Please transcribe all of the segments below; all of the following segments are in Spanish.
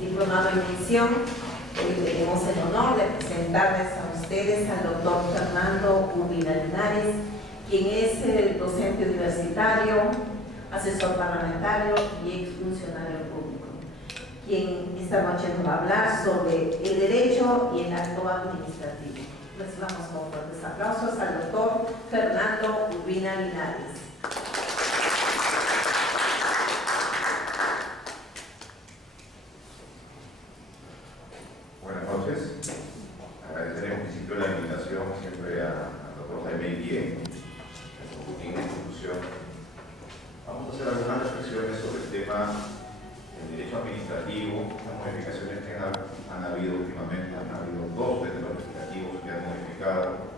diplomado en misión. Hoy tenemos el honor de presentarles a ustedes al doctor Fernando Urbina Linares, quien es docente universitario, asesor parlamentario y exfuncionario público, quien esta noche nos va a hablar sobre el derecho y el acto administrativo. Recibamos con fuertes aplausos al doctor Fernando Urbina Linares. Buenas noches. Agradecer en principio la invitación siempre al doctor Jaime Guillén, en la institución. Vamos a hacer algunas reflexiones sobre el tema del derecho administrativo, las modificaciones que han habido últimamente. Han habido dos decretos legislativos que han modificado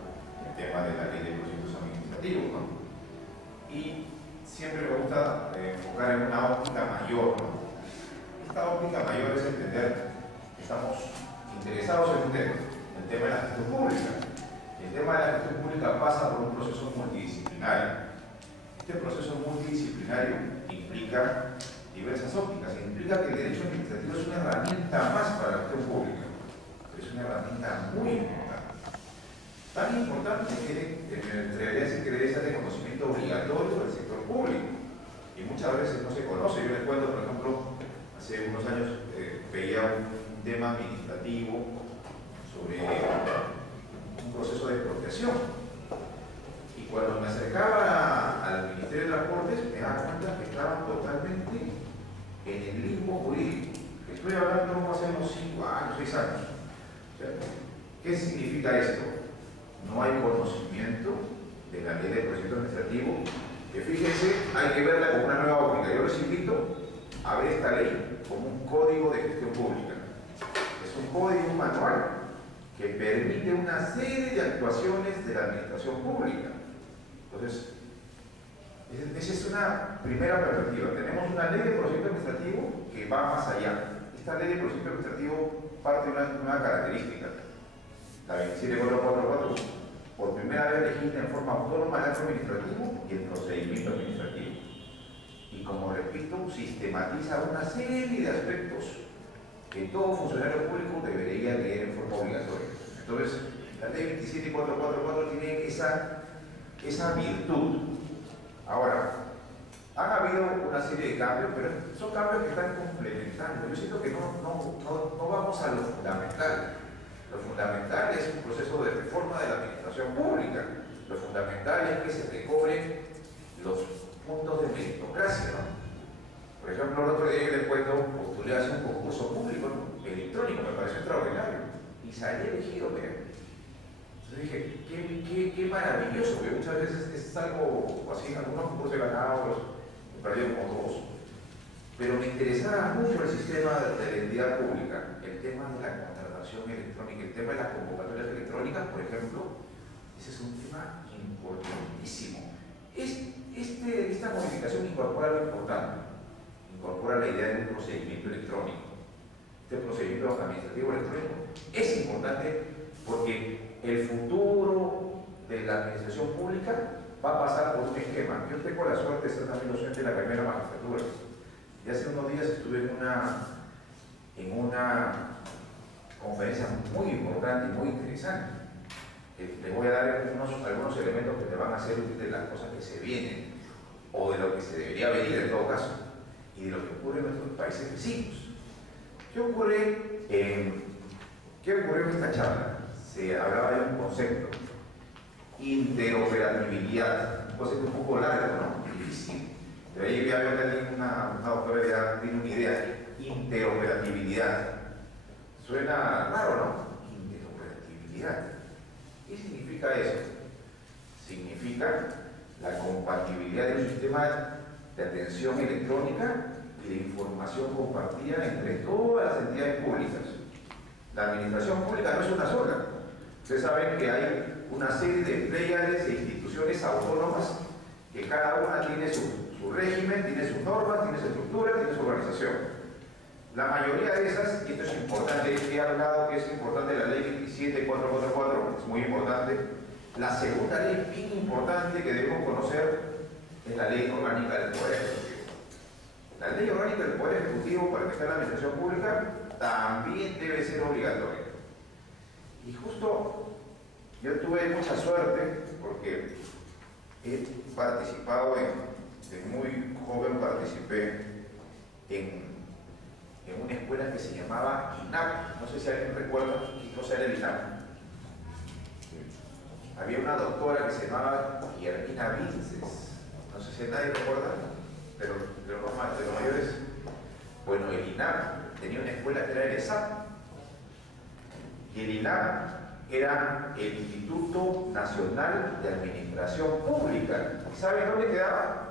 el tema de la ley de procedimientos administrativos, ¿no? Y siempre me gusta enfocar en una óptica mayor, ¿no? Esta óptica mayor es entender que estamos interesados en un tema, el tema de la gestión pública. El tema de la gestión pública pasa por un proceso multidisciplinario. Este proceso multidisciplinario implica diversas ópticas, implica que el derecho administrativo es una herramienta más para la gestión pública, pero es una herramienta muy importante. Tan importante que me atrevería a decir que debe ser de conocimiento obligatorio del sector público, y muchas veces no se conoce. Yo les cuento, por ejemplo, hace unos años veía un tema administrativo sobre un proceso de expropiación, y cuando me acercaba al Ministerio de Transportes me daba cuenta que estaban totalmente en el limbo jurídico. Estoy hablando hace unos 5 años, 6 años. O sea, ¿qué significa esto? No hay conocimiento de la ley de procedimiento administrativo, que fíjense, hay que verla como una nueva óptica. Yo les invito a ver esta ley como un código de gestión pública. Es un código, un manual que permite una serie de actuaciones de la administración pública. Entonces, esa es una primera perspectiva. Tenemos una ley de procedimiento administrativo que va más allá. Esta ley de procedimiento administrativo parte de una característica. La 27444, por primera vez legisla en forma autónoma el acto administrativo y el procedimiento administrativo. Y como repito, sistematiza una serie de aspectos que todo funcionario público debería leer en forma obligatoria. Entonces, la ley 27444 tiene esa virtud. Ahora, han habido una serie de cambios, pero son cambios que están complementando. Yo siento que no vamos a lo fundamental. Lo fundamental es un proceso de reforma de la administración pública. Lo fundamental es que se recobren los puntos de meritocracia, ¿no? Por ejemplo, el otro día yo les cuento, postulé a hacer un concurso público, ¿no?, electrónico, me pareció extraordinario, y salí elegido, ¿ve? Entonces dije, qué maravilloso, porque muchas veces es algo así, en algunos concursos he ganado, me perdí como todos, pero me interesaba mucho el sistema de la entidad pública, el tema de la contratación electrónica, el tema de las convocatorias electrónicas, por ejemplo. Ese es un tema importantísimo. Esta modificación incorpora lo importante, incorpora la idea de un procedimiento electrónico. Este procedimiento administrativo electrónico es importante porque el futuro de la administración pública va a pasar por un esquema. Yo tengo la suerte de ser también docente de la primera magistratura, y hace unos días estuve en una conferencia muy importante y muy interesante. Les voy a dar algunos elementos que te van a hacer útil de las cosas que se vienen, o de lo que se debería venir en todo caso, y de lo que ocurre en nuestros países vecinos. ¿Qué ocurrió en esta charla? Se hablaba de un concepto, interoperabilidad, un concepto un poco largo, ¿no? Difícil. De ahí que había una doctora ya tiene una idea, interoperabilidad. Suena raro, ¿no? Interoperabilidad. ¿Qué significa eso? Significa la compatibilidad de un sistema de atención electrónica y de información compartida entre todas las entidades públicas. La administración pública no es una sola. Ustedes saben que hay una serie de pléyades e instituciones autónomas que cada una tiene su régimen, tiene sus normas, tiene su estructura, tiene su organización. La mayoría de esas, y esto es importante, he hablado que es importante la ley 27444, es muy importante. La segunda ley bien importante que debemos conocer es la ley orgánica del Poder Ejecutivo. La ley orgánica del Poder Ejecutivo para que esté en la administración pública también debe ser obligatoria. Y justo yo tuve mucha suerte porque he participado de muy joven participé en una escuela que se llamaba INAP. No sé si alguien recuerda qué cosa era el INAP. Había una doctora que se llamaba Guillermina Vinces. No sé si nadie recuerda, pero de los mayores. Bueno, el INAP tenía una escuela que era el ESAP. Y el INAP era el Instituto Nacional de Administración Pública. ¿Y saben dónde quedaba?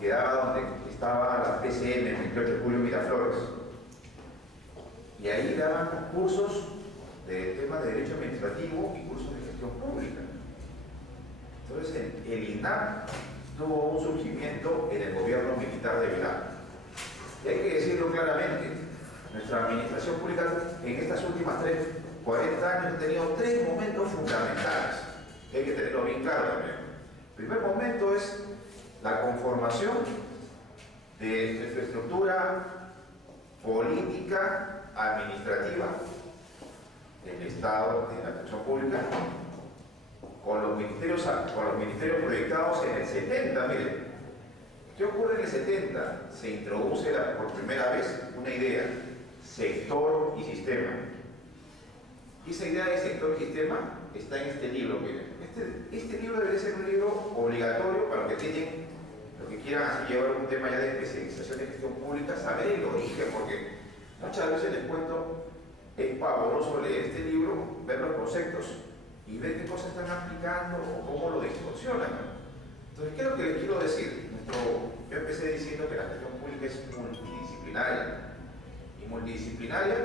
Quedaba donde estaba la PCM, 28 de julio Miraflores. Y ahí daban cursos de temas de derecho administrativo y cursos de gestión pública. Entonces el INAP tuvo un surgimiento en el gobierno militar de Velasco. Y hay que decirlo claramente, nuestra administración pública en estas últimas 40 años ha tenido 3 momentos fundamentales, que hay que tenerlo bien claro también. El primer momento es la conformación de nuestra estructura política administrativa del Estado, de la administración pública, con los ministerios proyectados en el 70. Miren, ¿qué ocurre en el 70? Se introduce por primera vez una idea, sector y sistema. Y esa idea de sector y sistema está en este libro. Miren, este libro debe ser un libro obligatorio para los que quieran así llevar un tema ya de especialización de gestión pública, saber el origen, porque muchas veces les cuento, es pavoroso leer este libro, ver los conceptos y ver qué cosas están aplicando o cómo lo distorsionan. Entonces, ¿qué es lo que les quiero decir? Yo empecé diciendo que la gestión pública es multidisciplinaria. Y multidisciplinaria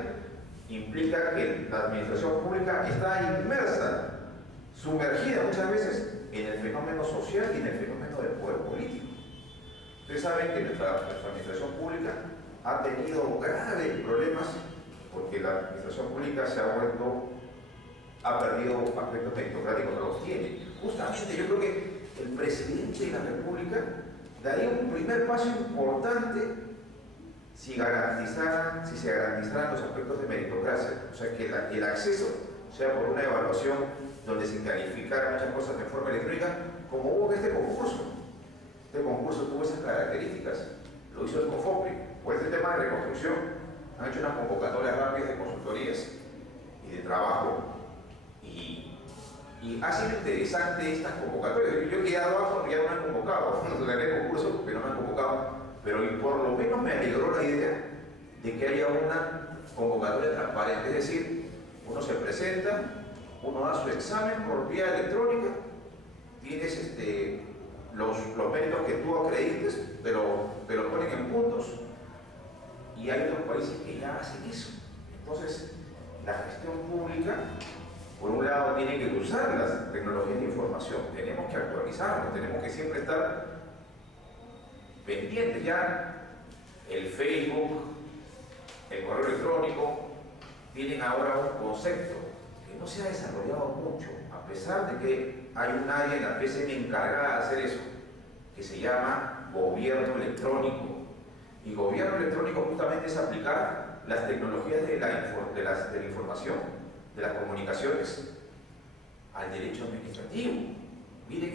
implica que la administración pública está inmersa, sumergida muchas veces en el fenómeno social y en el fenómeno del poder político. Ustedes saben que nuestra administración pública ha tenido graves problemas porque la administración pública ha perdido aspectos meritocráticos, no los tiene. Justamente yo creo que el presidente de la República daría un primer paso importante si se garantizaran los aspectos de meritocracia, o sea que el acceso sea por una evaluación donde se calificaran muchas cosas de forma electrónica, como hubo en este concurso. Este concurso tuvo esas características, lo hizo el COFOPRI. Por este tema de reconstrucción han hecho unas convocatorias rápidas de consultorías y de trabajo, y ha sido interesante estas convocatorias. Yo he quedado abajo, ya no me han convocado, no gané concurso, pero no me han convocado, pero por lo menos me alegró la idea de que haya una convocatoria transparente, es decir, uno se presenta, uno da su examen por vía electrónica, tienes los méritos que tú acredites, pero te lo ponen en puntos, y hay otros países que ya hacen eso. Entonces, la gestión pública, por un lado, tiene que usar las tecnologías de información, tenemos que actualizarnos, tenemos que siempre estar pendientes. Ya el Facebook, el correo electrónico, tienen ahora un concepto que no se ha desarrollado mucho, a pesar de que hay un área en la PCM encargada de hacer eso, que se llama gobierno electrónico. Y gobierno electrónico justamente es aplicar las tecnologías de la información, de las comunicaciones, al derecho administrativo. Miren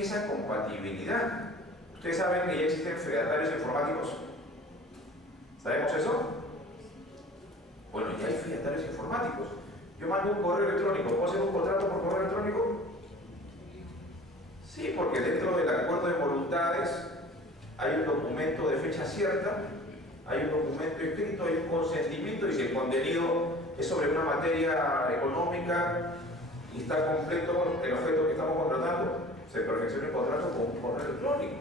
esa compatibilidad. Ustedes saben que ya existen fedatarios informáticos. ¿Sabemos eso? Bueno, ya hay fedatarios informáticos. Yo mando un correo electrónico, ¿puedo hacer un contrato por correo electrónico? Sí, porque dentro del acuerdo de voluntades hay un documento de fecha cierta, hay un documento escrito, hay un consentimiento, y si el contenido es sobre una materia económica y está completo el objeto que estamos contratando, se perfecciona el contrato con un correo electrónico.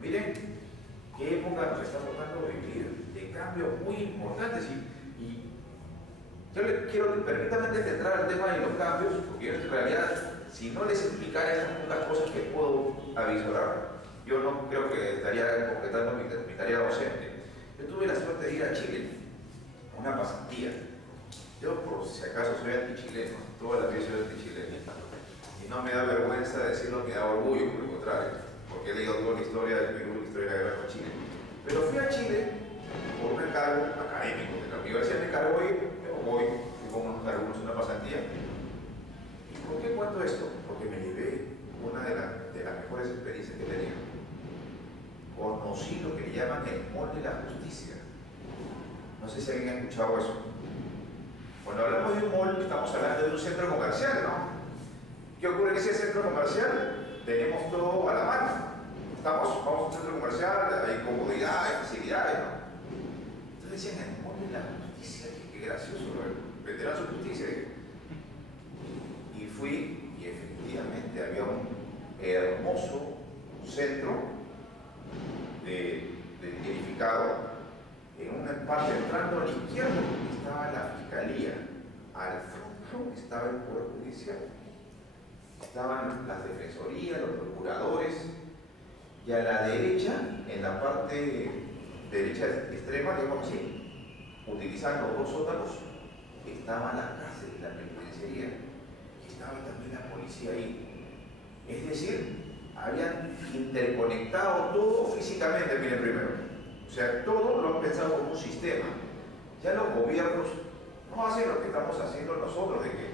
Miren qué época nos está tocando vivir, de cambios muy importantes. Y yo les quiero, permítanme centrar el tema de los cambios, porque yo en realidad, si no les explicara estas pocas cosas que puedo avisorar, yo no creo que estaría completando mi tarea docente. Yo tuve la suerte de ir a Chile, a una pasantía. Yo, por si acaso, soy antichileno, toda la vida soy antichileno. Y no me da vergüenza decirlo, me da orgullo, por el contrario, porque he leído toda la historia del Perú, la historia de la guerra con Chile. Pero fui a Chile por un encargo académico de la universidad. No sé si alguien ha escuchado eso. Cuando hablamos de un mall, estamos hablando de un centro comercial, ¿no? ¿Qué ocurre en ese centro comercial? Tenemos todo a la mano. Vamos a un centro comercial, hay comodidad, hay facilidades, ¿no? Entonces decían, el mall de la justicia, qué gracioso, venderán su justicia. Y fui, y efectivamente había un hermoso centro edificado. En una parte entrando a la izquierda estaba la fiscalía, al frente estaba el Poder Judicial, estaban las defensorías, los procuradores, y a la derecha, en la parte derecha extrema, digamos así, utilizando dos sótanos, estaba la cárcel, la penitenciaría, y estaba también la policía ahí. Es decir, habían interconectado todo físicamente, miren primero. O sea, todo lo han pensado como un sistema. Ya los gobiernos no hacen lo que estamos haciendo nosotros, de que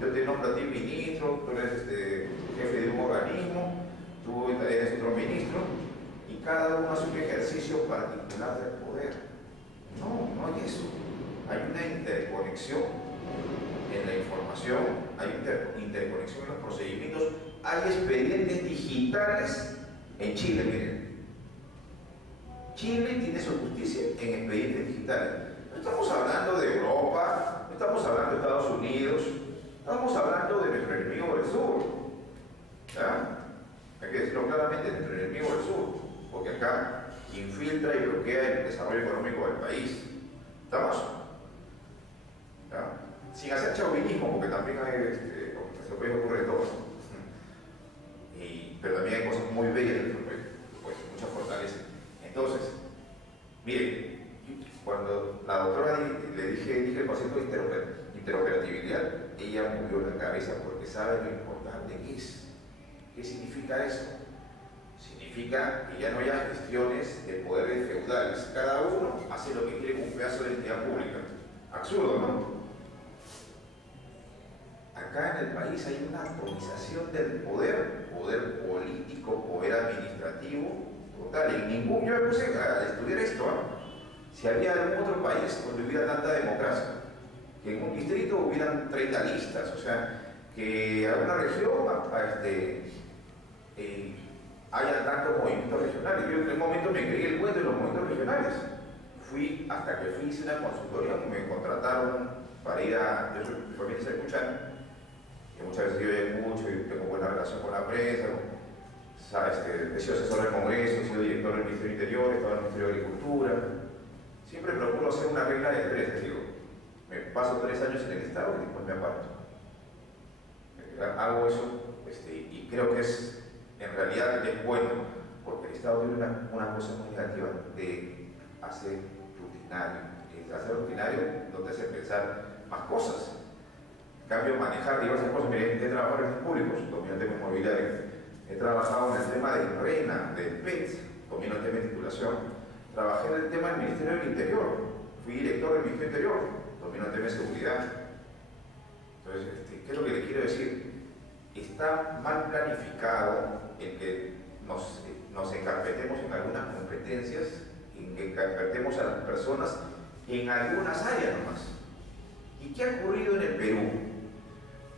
yo te nombro a ti ministro, tú eres jefe de un organismo, tú eres otro ministro, y cada uno hace un ejercicio particular del poder. No, no hay eso. Hay una interconexión en la información, hay interconexión en los procedimientos, hay expedientes digitales en Chile, miren. Chile tiene su justicia en expedientes digitales. No estamos hablando de Europa, no estamos hablando de Estados Unidos, estamos hablando de nuestro enemigo del sur. ¿Ya? Hay que decirlo claramente, nuestro enemigo del sur, porque acá infiltra y bloquea el desarrollo económico del país. ¿Estamos? ¿Ya? Sin hacer chauvinismo, porque también hay, se puede ocurrir todo. Pero también hay cosas muy bellas dentro del país, pues, mucha fortaleza. Entonces, miren, cuando la doctora le dije el concepto de interoperatividad, ella movió la cabeza porque sabe lo importante que es. ¿Qué significa eso? Significa que ya no haya gestiones de poderes feudales. Cada uno hace lo que quiere con un pedazo de entidad pública. Absurdo, ¿no? Acá en el país hay una atomización del poder político, poder administrativo, total. En ningún, yo me puse a estudiar esto, ¿eh? Si había algún otro país donde hubiera tanta democracia, que en un distrito hubieran 30 listas, o sea, que alguna región haya tantos movimientos regionales. Yo en un momento me creí el cuento de los movimientos regionales. Hasta que hice una consultoría, me contrataron para ir a, yo también se escuchan, que muchas veces yo escucho y tengo buena relación con la prensa, ¿sabes? He sido asesor del Congreso, he sido director del Ministerio del Interior, he estado en el Ministerio de Agricultura. Siempre procuro hacer una regla de 3, les digo. Me paso 3 años en el Estado y después me aparto. Hago eso y creo que en realidad es bueno, porque el Estado tiene una cosa muy negativa de hacer rutinario. Y hacer rutinario no te hace pensar más cosas. En cambio, manejar diversas cosas. Miren, he trabajado en los públicos, domino el tema inmobiliario. He trabajado en el tema de RENA, del PET, domino el tema de titulación. Trabajé en el tema del Ministerio del Interior. Fui director del Ministerio del Interior, domino el tema de seguridad. Entonces, ¿qué es lo que le quiero decir? Está mal planificado el que nos encarpetemos en algunas competencias, en que encarpetemos a las personas en algunas áreas nomás. ¿Y qué ha ocurrido en el Perú?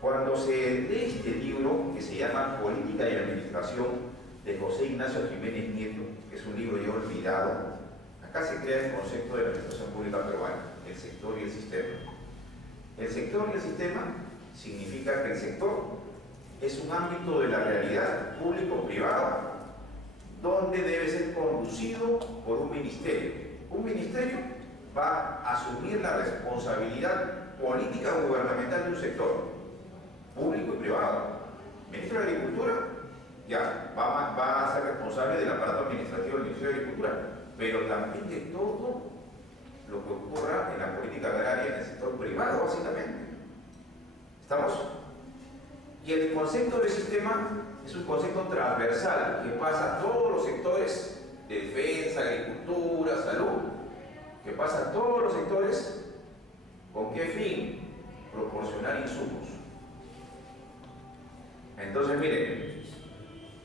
Cuando se lee este libro que se llama Política y Administración de José Ignacio Jiménez Nieto, que es un libro ya olvidado, acá se crea el concepto de la administración pública peruana, el sector y el sistema. El sector y el sistema significa que el sector es un ámbito de la realidad público-privado donde debe ser conducido por un ministerio. Un ministerio va a asumir la responsabilidad política gubernamental de un sector, público y privado. El ministro de Agricultura ya va a ser responsable del aparato administrativo del Ministerio de Agricultura, pero también de todo lo que ocurra en la política agraria en el sector privado, básicamente. ¿Estamos? Y el concepto de sistema es un concepto transversal que pasa a todos los sectores de defensa, agricultura, salud, que pasa a todos los sectores. ¿Con qué fin? Proporcionar insumos. Entonces, miren,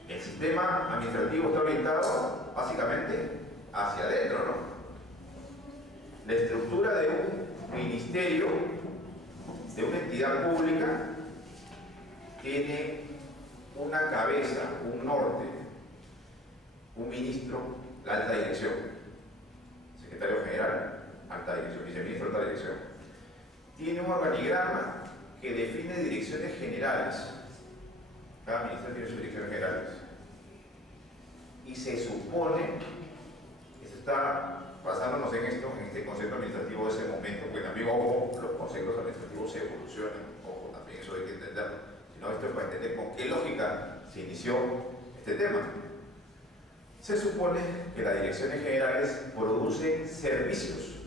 el sistema administrativo está orientado básicamente hacia adentro, ¿no? la estructura de un ministerio, de una entidad pública, tiene una cabeza, un norte, un ministro, la alta dirección, secretario general, alta dirección, viceministro, alta dirección. Tiene un organigrama que define direcciones generales. Cada ministerio tiene sus direcciones generales. Y se supone, esto está basándonos en esto, en este concepto administrativo de ese momento, porque también, ojo, los conceptos administrativos se evolucionan, ojo, también eso hay que entenderlo. Si no, esto es para entender con qué lógica se inició este tema. Se supone que las direcciones generales producen servicios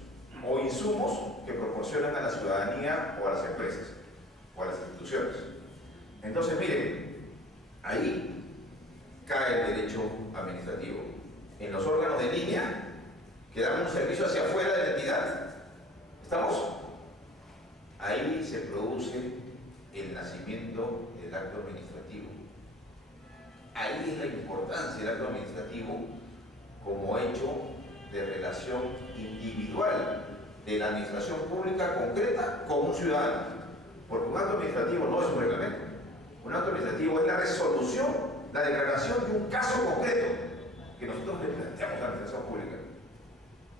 o insumos que proporcionan a la ciudadanía o a las empresas o a las instituciones. Entonces, miren, ahí cae el derecho administrativo. En los órganos de línea que dan un servicio hacia afuera de la entidad, ¿estamos? Ahí se produce el nacimiento del acto administrativo. Ahí es la importancia del acto administrativo como hecho de relación individual de la administración pública concreta con un ciudadano. Porque un acto administrativo no es un reglamento. Un acto administrativo es la resolución, la declaración de un caso concreto que nosotros le planteamos a la administración pública.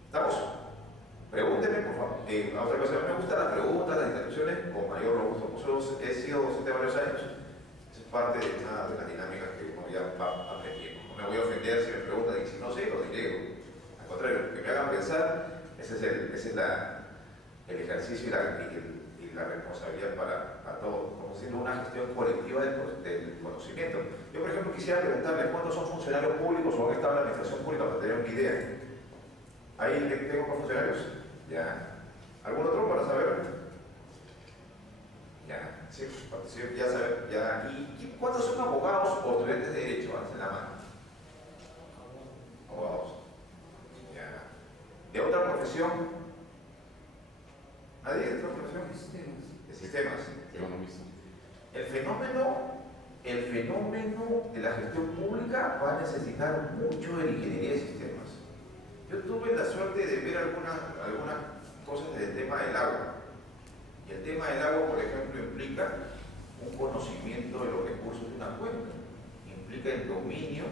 ¿Estamos? Pregúntenme, por favor. Otra cosa, me gustan las preguntas, las interrupciones, con mayor gusto. Yo he sido docente varios años. Es parte de una de las dinámicas que uno ya va aprendiendo. No me voy a ofender si me preguntan y si no sé, lo diré. Al contrario, que me hagan pensar, ese es el ejercicio y la responsabilidad para todos. Como siendo una gestión colectiva del conocimiento. Yo, por ejemplo, quisiera preguntarles cuántos son funcionarios públicos o han estado en la administración pública para tener una idea. ¿Ahí tengo con funcionarios? Ya. ¿Algún otro para saber? Ya. Sí, ya saber. Ya. ¿Y cuántos son abogados o estudiantes de derecho? En la mano. Abogados. Ya. ¿De otra profesión? ¿Nadie de otra profesión? De sistemas. Economista. El fenómeno de la gestión pública va a necesitar mucho de la ingeniería de sistemas. Yo tuve la suerte de ver algunas cosas del tema del agua. Y el tema del agua, por ejemplo, implica un conocimiento de los recursos de una cuenca. Implica el dominio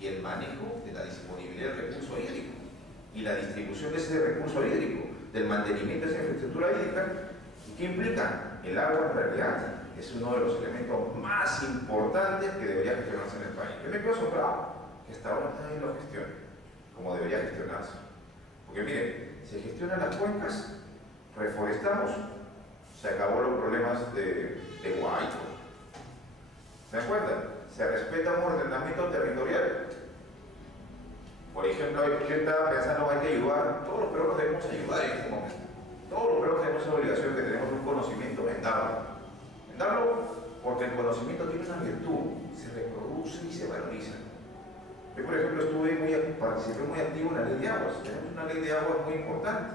y el manejo de la disponibilidad del recurso hídrico y la distribución de ese recurso hídrico, del mantenimiento de esa infraestructura hídrica. ¿Y qué implica? El agua, en realidad, es uno de los elementos más importantes que debería gestionarse en el país. Yo me quedo asombrado que hasta ahora nadie lo gestione como debería gestionarse. Porque miren, se gestionan las cuencas, reforestamos, se acabó los problemas de Guayco. ¿Se acuerdan? Se respeta un ordenamiento territorial. Por ejemplo, yo estaba pensando que hay que ayudar, todos los peruanos debemos ayudar en este momento. Todos los peruanos tenemos esa obligación que tenemos un conocimiento en darlo. En darlo porque el conocimiento tiene una virtud, se reproduce y se valoriza. Yo, por ejemplo, participé muy activo en la ley de aguas. Tenemos una ley de aguas muy importante.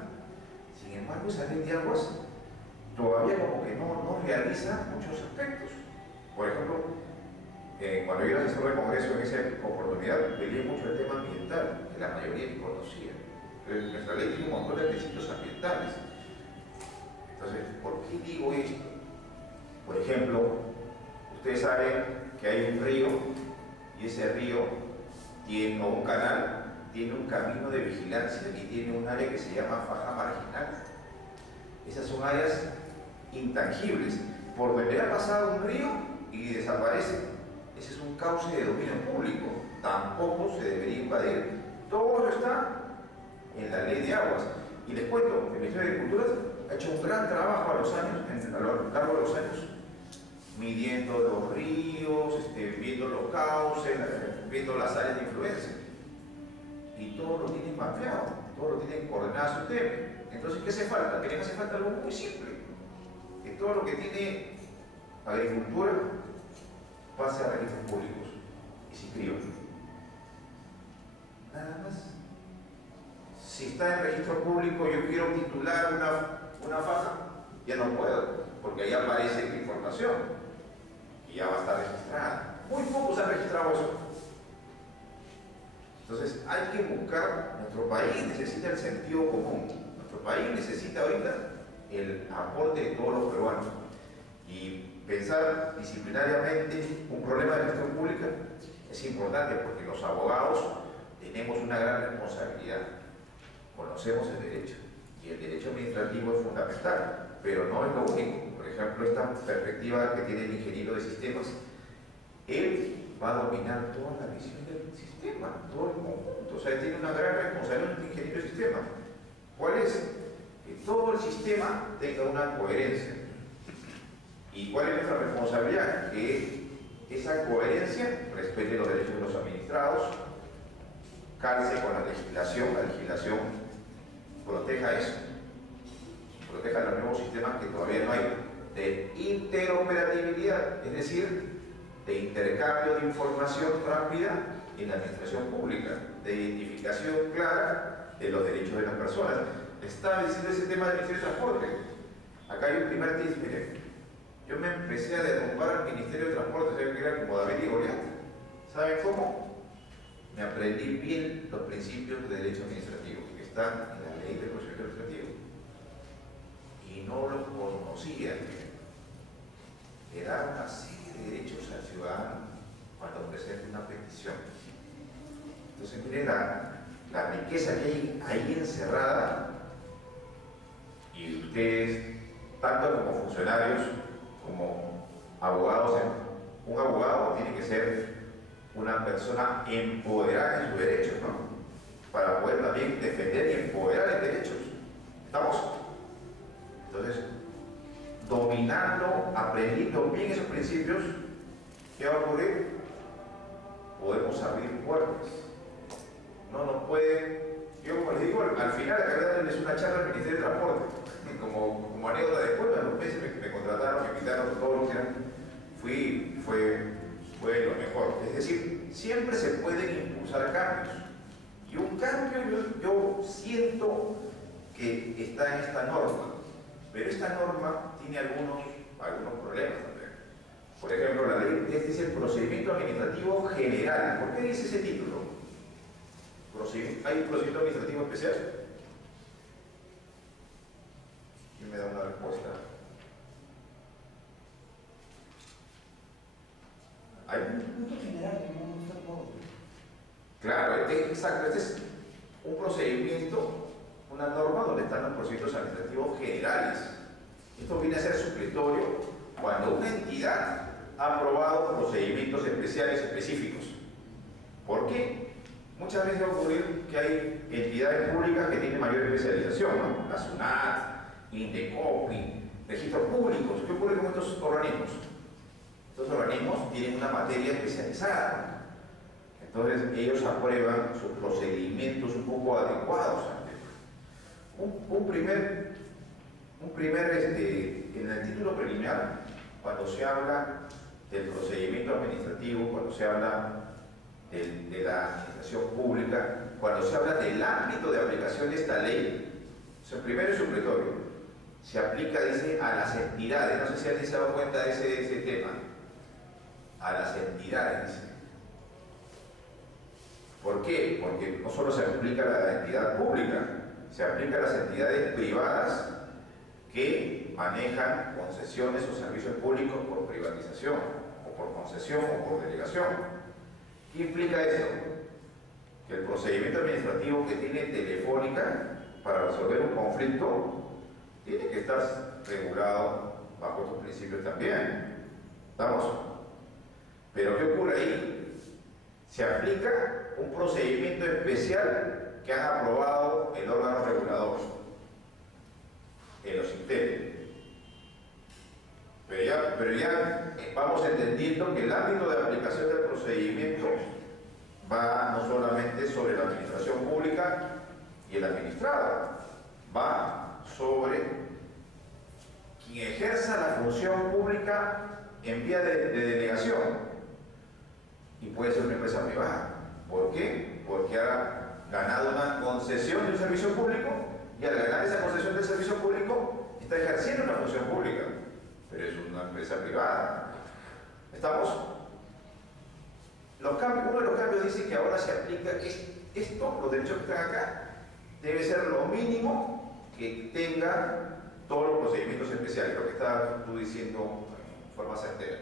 Sin embargo, esa ley de aguas todavía como que no realiza muchos aspectos. Por ejemplo, cuando yo era asesor de Congreso en esa oportunidad, veía mucho el tema ambiental, que la mayoría ni conocía. Nuestra ley tiene un montón de principios ambientales. Entonces, ¿por qué digo esto? Por ejemplo, ustedes saben que hay un río y ese río tiene un canal, tiene un camino de vigilancia y tiene un área que se llama faja marginal. Esas son áreas intangibles, por donde ha pasado un río y desaparece. Ese es un cauce de dominio público, tampoco se debería invadir. Todo eso está en la ley de aguas. Y les cuento, el Ministerio de Agricultura ha hecho un gran trabajo a lo largo de los años, midiendo los ríos, viendo los cauces, viendo las áreas de influencia. Y todo lo tienen mapeado, todo lo tienen coordenado su tema. Entonces, ¿qué hace falta? Tiene que hacer falta algo muy simple. Que todo lo que tiene agricultura pase a registros públicos y se inscriba. Nada más. Si está en registro público, yo quiero titular una faja, ya no puedo, porque ahí aparece la información y ya va a estar registrada. Muy pocos han registrado eso. Entonces hay que buscar, nuestro país necesita el sentido común, nuestro país necesita ahorita el aporte de todos los peruanos. Y pensar disciplinariamente un problema de gestión pública es importante porque los abogados tenemos una gran responsabilidad. Conocemos el derecho y el derecho administrativo es fundamental, pero no es lo único. Por ejemplo, esta perspectiva que tiene el ingeniero de sistemas, él va a dominar toda la visión del sistema, todo el conjunto. O sea, él tiene una gran responsabilidad el ingeniero de sistemas. ¿Cuál es? Que todo el sistema tenga una coherencia. ¿Y cuál es nuestra responsabilidad? Que esa coherencia respete los derechos de los administrados, calce con la legislación proteja eso, proteja los nuevos sistemas que todavía no hay, de interoperabilidad, es decir, de intercambio de información rápida en la administración pública, de identificación clara de los derechos de las personas. Estaba diciendo ese tema del Ministerio de Transporte. Acá hay un primer tip, miren. Yo me empecé a derrumbar al Ministerio de Transporte, que era como David y Goliat. ¿Saben cómo? Me aprendí bien los principios de derecho administrativo que están en la ley del procedimiento administrativo. Y no los conocía. Le da una serie de derechos al ciudadano cuando presenta una petición. Entonces, miren la riqueza que hay ahí encerrada, y ustedes, tanto como funcionarios como abogados, un abogado tiene que ser una persona empoderada en sus derechos, ¿no? Para poder también defender y empoderar en derechos. ¿Estamos? Entonces, dominando, aprendiendo bien esos principios, ¿qué va a ocurrir? Podemos abrir puertas. No nos puede, yo como les digo, al final acabé de darles una charla al Ministerio de Transporte, como anécdota después, a los meses me contrataron, me invitaron, todo lo que eran, fue lo mejor. Es decir, siempre se pueden impulsar cambios. Y un cambio yo siento que está en esta norma, pero esta norma tiene algunos problemas también. Por ejemplo, la ley, este es el procedimiento administrativo general. ¿Por qué dice ese título? ¿Hay un procedimiento administrativo especial? ¿Quién me da una respuesta? ¿Hay? Un punto general que no gusta todo. Claro, exacto. Este es un procedimiento, una norma donde están los procedimientos administrativos generales. Esto viene a ser supletorio cuando una entidad ha aprobado procedimientos especiales específicos. ¿Por qué? Muchas veces va a ocurrir que hay entidades públicas que tienen mayor especialización, ¿no? La SUNAT, INDECOPI, registros públicos. ¿Qué ocurre con estos organismos? Estos organismos tienen una materia especializada. Entonces ellos aprueban sus procedimientos un poco adecuados. En el título preliminar, cuando se habla del procedimiento administrativo, cuando se habla de la administración pública, cuando se habla del ámbito de aplicación de esta ley, el primero es supletorio. Se aplica, dice, a las entidades. No sé si alguien se ha dado cuenta de ese tema. A las entidades, dice. ¿Por qué? Porque no solo se aplica a la entidad pública, se aplica a las entidades privadas que manejan concesiones o servicios públicos por privatización, o por concesión, o por delegación. ¿Qué implica esto? Que el procedimiento administrativo que tiene Telefónica para resolver un conflicto tiene que estar regulado bajo estos principios también. ¿Estamos? Pero ¿qué ocurre ahí? Se aplica un procedimiento especial que han aprobado el órgano regulador, los INTEL. Pero ya vamos entendiendo que el ámbito de aplicación del procedimiento va no solamente sobre la administración pública y el administrado, va sobre quien ejerza la función pública en vía de delegación, y puede ser una empresa privada. ¿Por qué? Porque ha ganado una concesión de un servicio público, y al ganar esa concesión del servicio público está ejerciendo una función pública, pero es una empresa privada. ¿Estamos? Uno de los cambios dice que ahora se aplica que esto, los derechos que están acá, debe ser lo mínimo que tenga todos los procedimientos especiales, lo que estás tú diciendo en forma certera.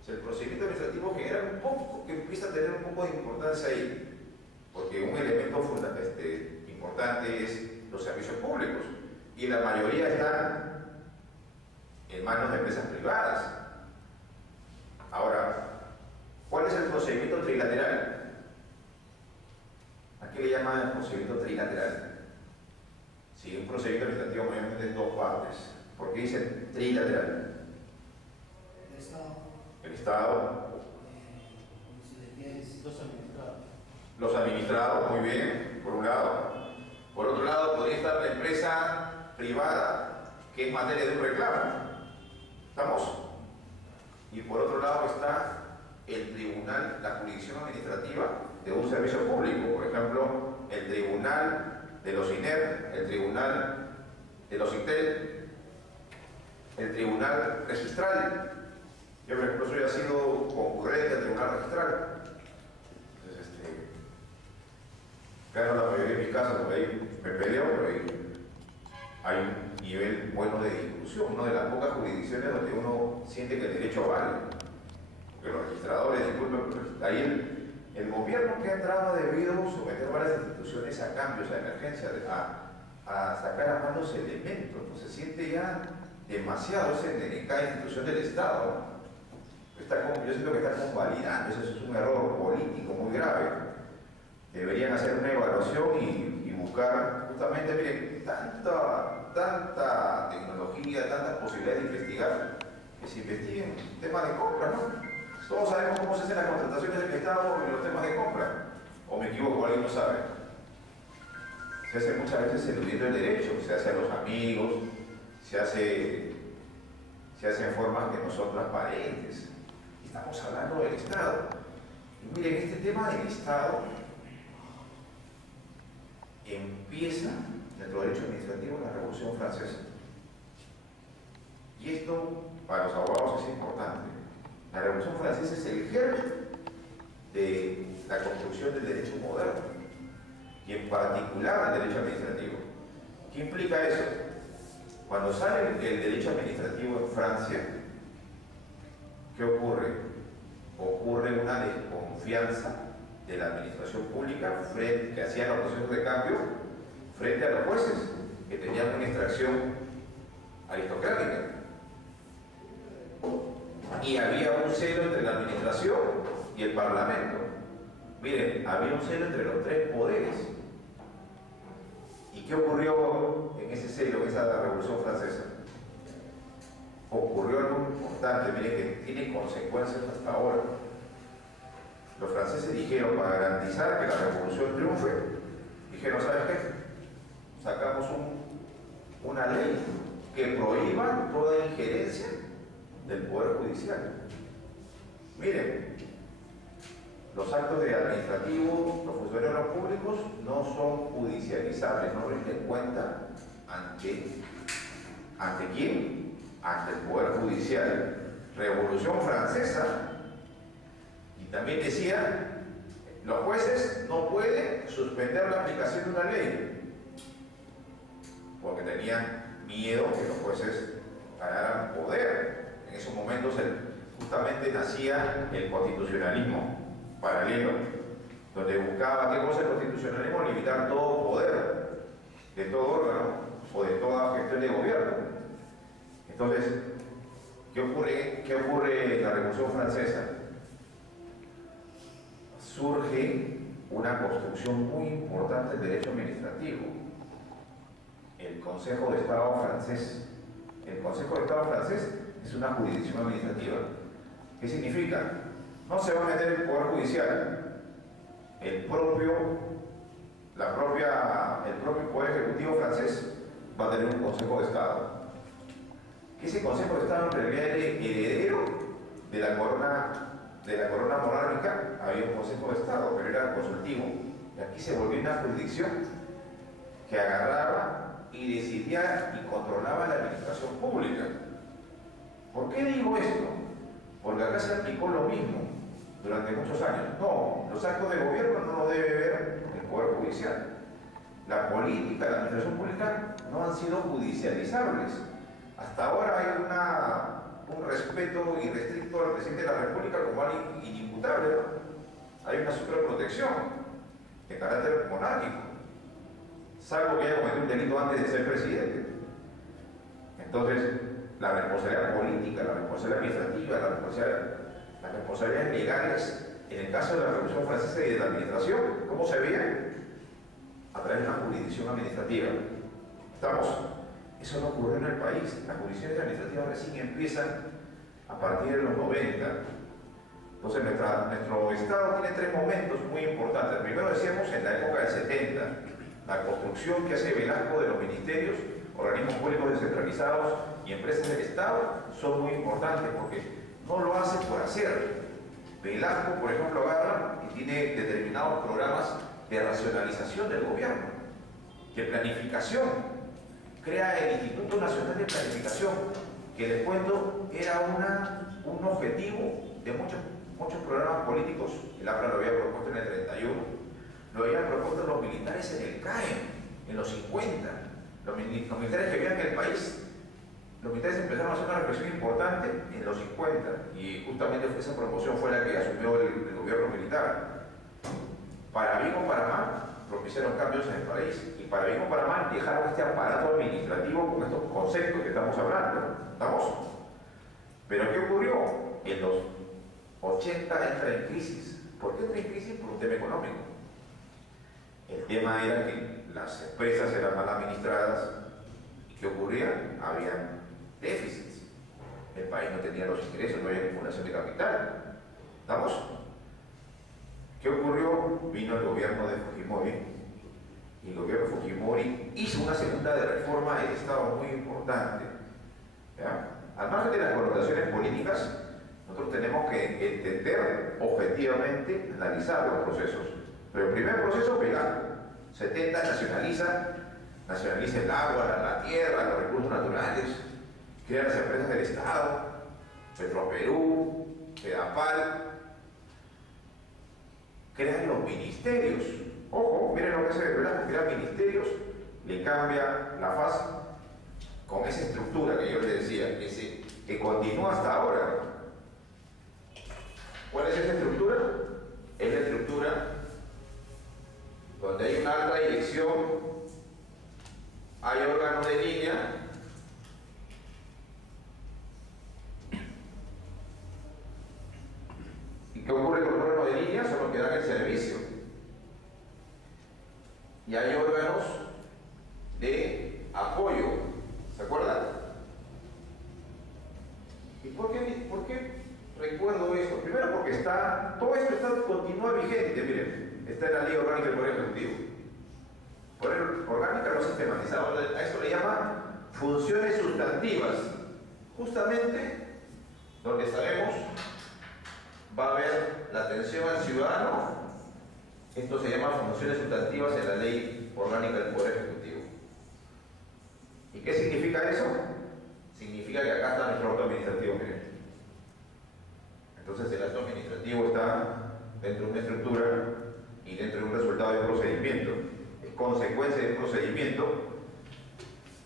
O sea, el procedimiento administrativo genera un poco, que empieza a tener un poco de importancia ahí, porque un elemento importante es los servicios públicos, y la mayoría están en manos de empresas privadas. Ahora, ¿cuál es el procedimiento trilateral? ¿A qué le llaman el procedimiento trilateral? Si un procedimiento administrativo mayormente es dos partes. ¿Por qué dicen trilateral? El Estado. El Estado. Los administrados. Los administrados, muy bien, por un lado. Por otro lado, podría estar la empresa privada, que es materia de un reclamo. ¿Estamos? Y por otro lado está el tribunal, la jurisdicción administrativa de un servicio público. Por ejemplo, el tribunal de los INER, el tribunal de los INTEL, el tribunal registral. Yo, por ejemplo, soy sido concurrente al tribunal registral. Entonces, claro, la mayoría de mis casos, porque ahí me peleo, pero ahí hay un nivel bueno de discusión, una de las pocas jurisdicciones donde uno siente que el derecho vale. Porque los registradores, disculpen, ahí el gobierno que ha entrado ha debido someter varias instituciones a cambios, a emergencias, a sacar a mano ese elemento. Pues se siente ya demasiado en cada institución del Estado. Yo siento que están convalidando, eso es un error político muy grave. Deberían hacer una evaluación y buscar, justamente, miren, tanta tecnología, tantas posibilidades de investigar, que se investiguen temas de compra, ¿no? Todos sabemos cómo se hacen las contrataciones del Estado en los temas de compra. ¿O me equivoco? ¿Alguien no sabe? Se hace muchas veces eludiendo el derecho, se hace a los amigos, se hace en formas que no son transparentes. Estamos hablando del Estado. Y miren, este tema del Estado empieza dentro del derecho administrativo en la Revolución Francesa. Y esto para los abogados es importante. La Revolución Francesa es el germen de la construcción del derecho moderno y en particular del derecho administrativo. ¿Qué implica eso? Cuando sale el derecho administrativo en Francia, ¿qué ocurre? Ocurre una desconfianza de la administración pública que hacía los procesos de cambio frente a los jueces, que tenían una extracción aristocrática. Y había un celo entre la administración y el parlamento. Miren, había un celo entre los tres poderes. ¿Y qué ocurrió en ese celo, en esa Revolución Francesa? Ocurrió algo importante, miren, que tiene consecuencias hasta ahora. Los franceses dijeron, para garantizar que la revolución triunfe, dijeron, ¿sabes qué? Sacamos una ley que prohíba toda injerencia del Poder Judicial. Miren, los actos de administrativos, los funcionarios públicos no son judicializables, no rinden cuenta ¿ante quién? Ante el Poder Judicial. Revolución Francesa, y también decía, los jueces no pueden suspender la aplicación de una ley, porque tenían miedo que los jueces ganaran poder. En esos momentos justamente nacía el constitucionalismo paralelo, donde buscaba, ¿qué cosa el constitucionalismo? Limitar todo poder de todo órgano o de toda gestión de gobierno. Entonces, ¿qué ocurre en la Revolución Francesa? Surge una construcción muy importante del derecho administrativo, el Consejo de Estado francés. El Consejo de Estado francés es una jurisdicción administrativa. ¿Qué significa? No se va a meter el Poder Judicial, el propio Poder Ejecutivo francés va a tener un Consejo de Estado. Ese Consejo de Estado en realidad era heredero de la corona monárquica. Había un Consejo de Estado, pero era consultivo. Y aquí se volvió una jurisdicción que agarraba y decidía y controlaba la administración pública. ¿Por qué digo esto? Porque acá se aplicó lo mismo durante muchos años. No, los actos de gobierno no los debe ver el Poder Judicial. la política, la administración pública no han sido judicializables. Hasta ahora hay un respeto irrestricto al presidente de la República como alguien inimputable, ¿no? Hay una superprotección de carácter monárquico, salvo que haya cometido un delito antes de ser presidente. Entonces, la responsabilidad política, la responsabilidad administrativa, las responsabilidades legales, en el caso de la Revolución Francesa y de la administración, ¿cómo se veía? A través de una jurisdicción administrativa. Eso no ocurrió en el país. Las jurisdicciones administrativas recién empiezan a partir de los 90. Entonces, nuestro Estado tiene tres momentos muy importantes. Primero decíamos en la época del 70, la construcción que hace Velasco de los ministerios, organismos públicos descentralizados y empresas del Estado son muy importantes porque no lo hace por hacer. Velasco, por ejemplo, agarra y tiene determinados programas de racionalización del gobierno, de planificación. Crea el Instituto Nacional de Planificación, que les cuento era un objetivo de muchos programas políticos. El APRA lo había propuesto en el 31, lo habían propuesto los militares en el CAE, en los 50. Los militares que veían que el país, los militares empezaron a hacer una reflexión importante en los 50 y justamente esa promoción fue la que asumió el gobierno militar. Para bien o para mal, propiciaron cambios en el país y para bien o para mal dejaron este aparato administrativo con estos conceptos que estamos hablando. ¿Estamos? Pero ¿qué ocurrió? En los 80 entra en crisis. ¿Por qué entra en crisis? Por un tema económico. El tema era que las empresas eran mal administradas y ¿qué ocurría? Había déficits. El país no tenía los ingresos, no había acumulación de capital. ¿Estamos? ¿Qué ocurrió? Vino el gobierno de Fujimori y el gobierno de Fujimori hizo una segunda de reforma del Estado muy importante. ¿Ya? Al margen de las connotaciones políticas, nosotros tenemos que entender objetivamente, analizar los procesos. Pero el primer proceso, Velasco, 70 nacionaliza el agua, la tierra, los recursos naturales, crea las empresas del Estado, Petroperú, Pedapal, crean los ministerios. Ojo, miren lo que hace Velasco, crea ministerios, le cambia la faz con esa estructura que yo les decía, que continúa hasta ahora. ¿Cuál es esa estructura? Es la estructura donde hay una alta dirección, hay órganos de línea, ¿y qué ocurre con los órganos de línea? Son los que dan el servicio. Y hay órganos de apoyo, ¿se acuerdan? ¿Y por qué recuerdo esto? Primero porque todo esto continúa vigente, miren, está en la Ley Orgánica del Poder Ejecutivo. Poder Orgánica lo sistematizado, a esto le llaman funciones sustantivas, justamente donde sabemos va a haber la atención al ciudadano. Esto se llama funciones sustantivas en la Ley Orgánica del Poder Ejecutivo. ¿Y qué significa eso? Significa que acá está nuestro acto administrativo, miren. Entonces el acto administrativo está dentro de una estructura y dentro de un resultado de procedimiento. Es consecuencia de un procedimiento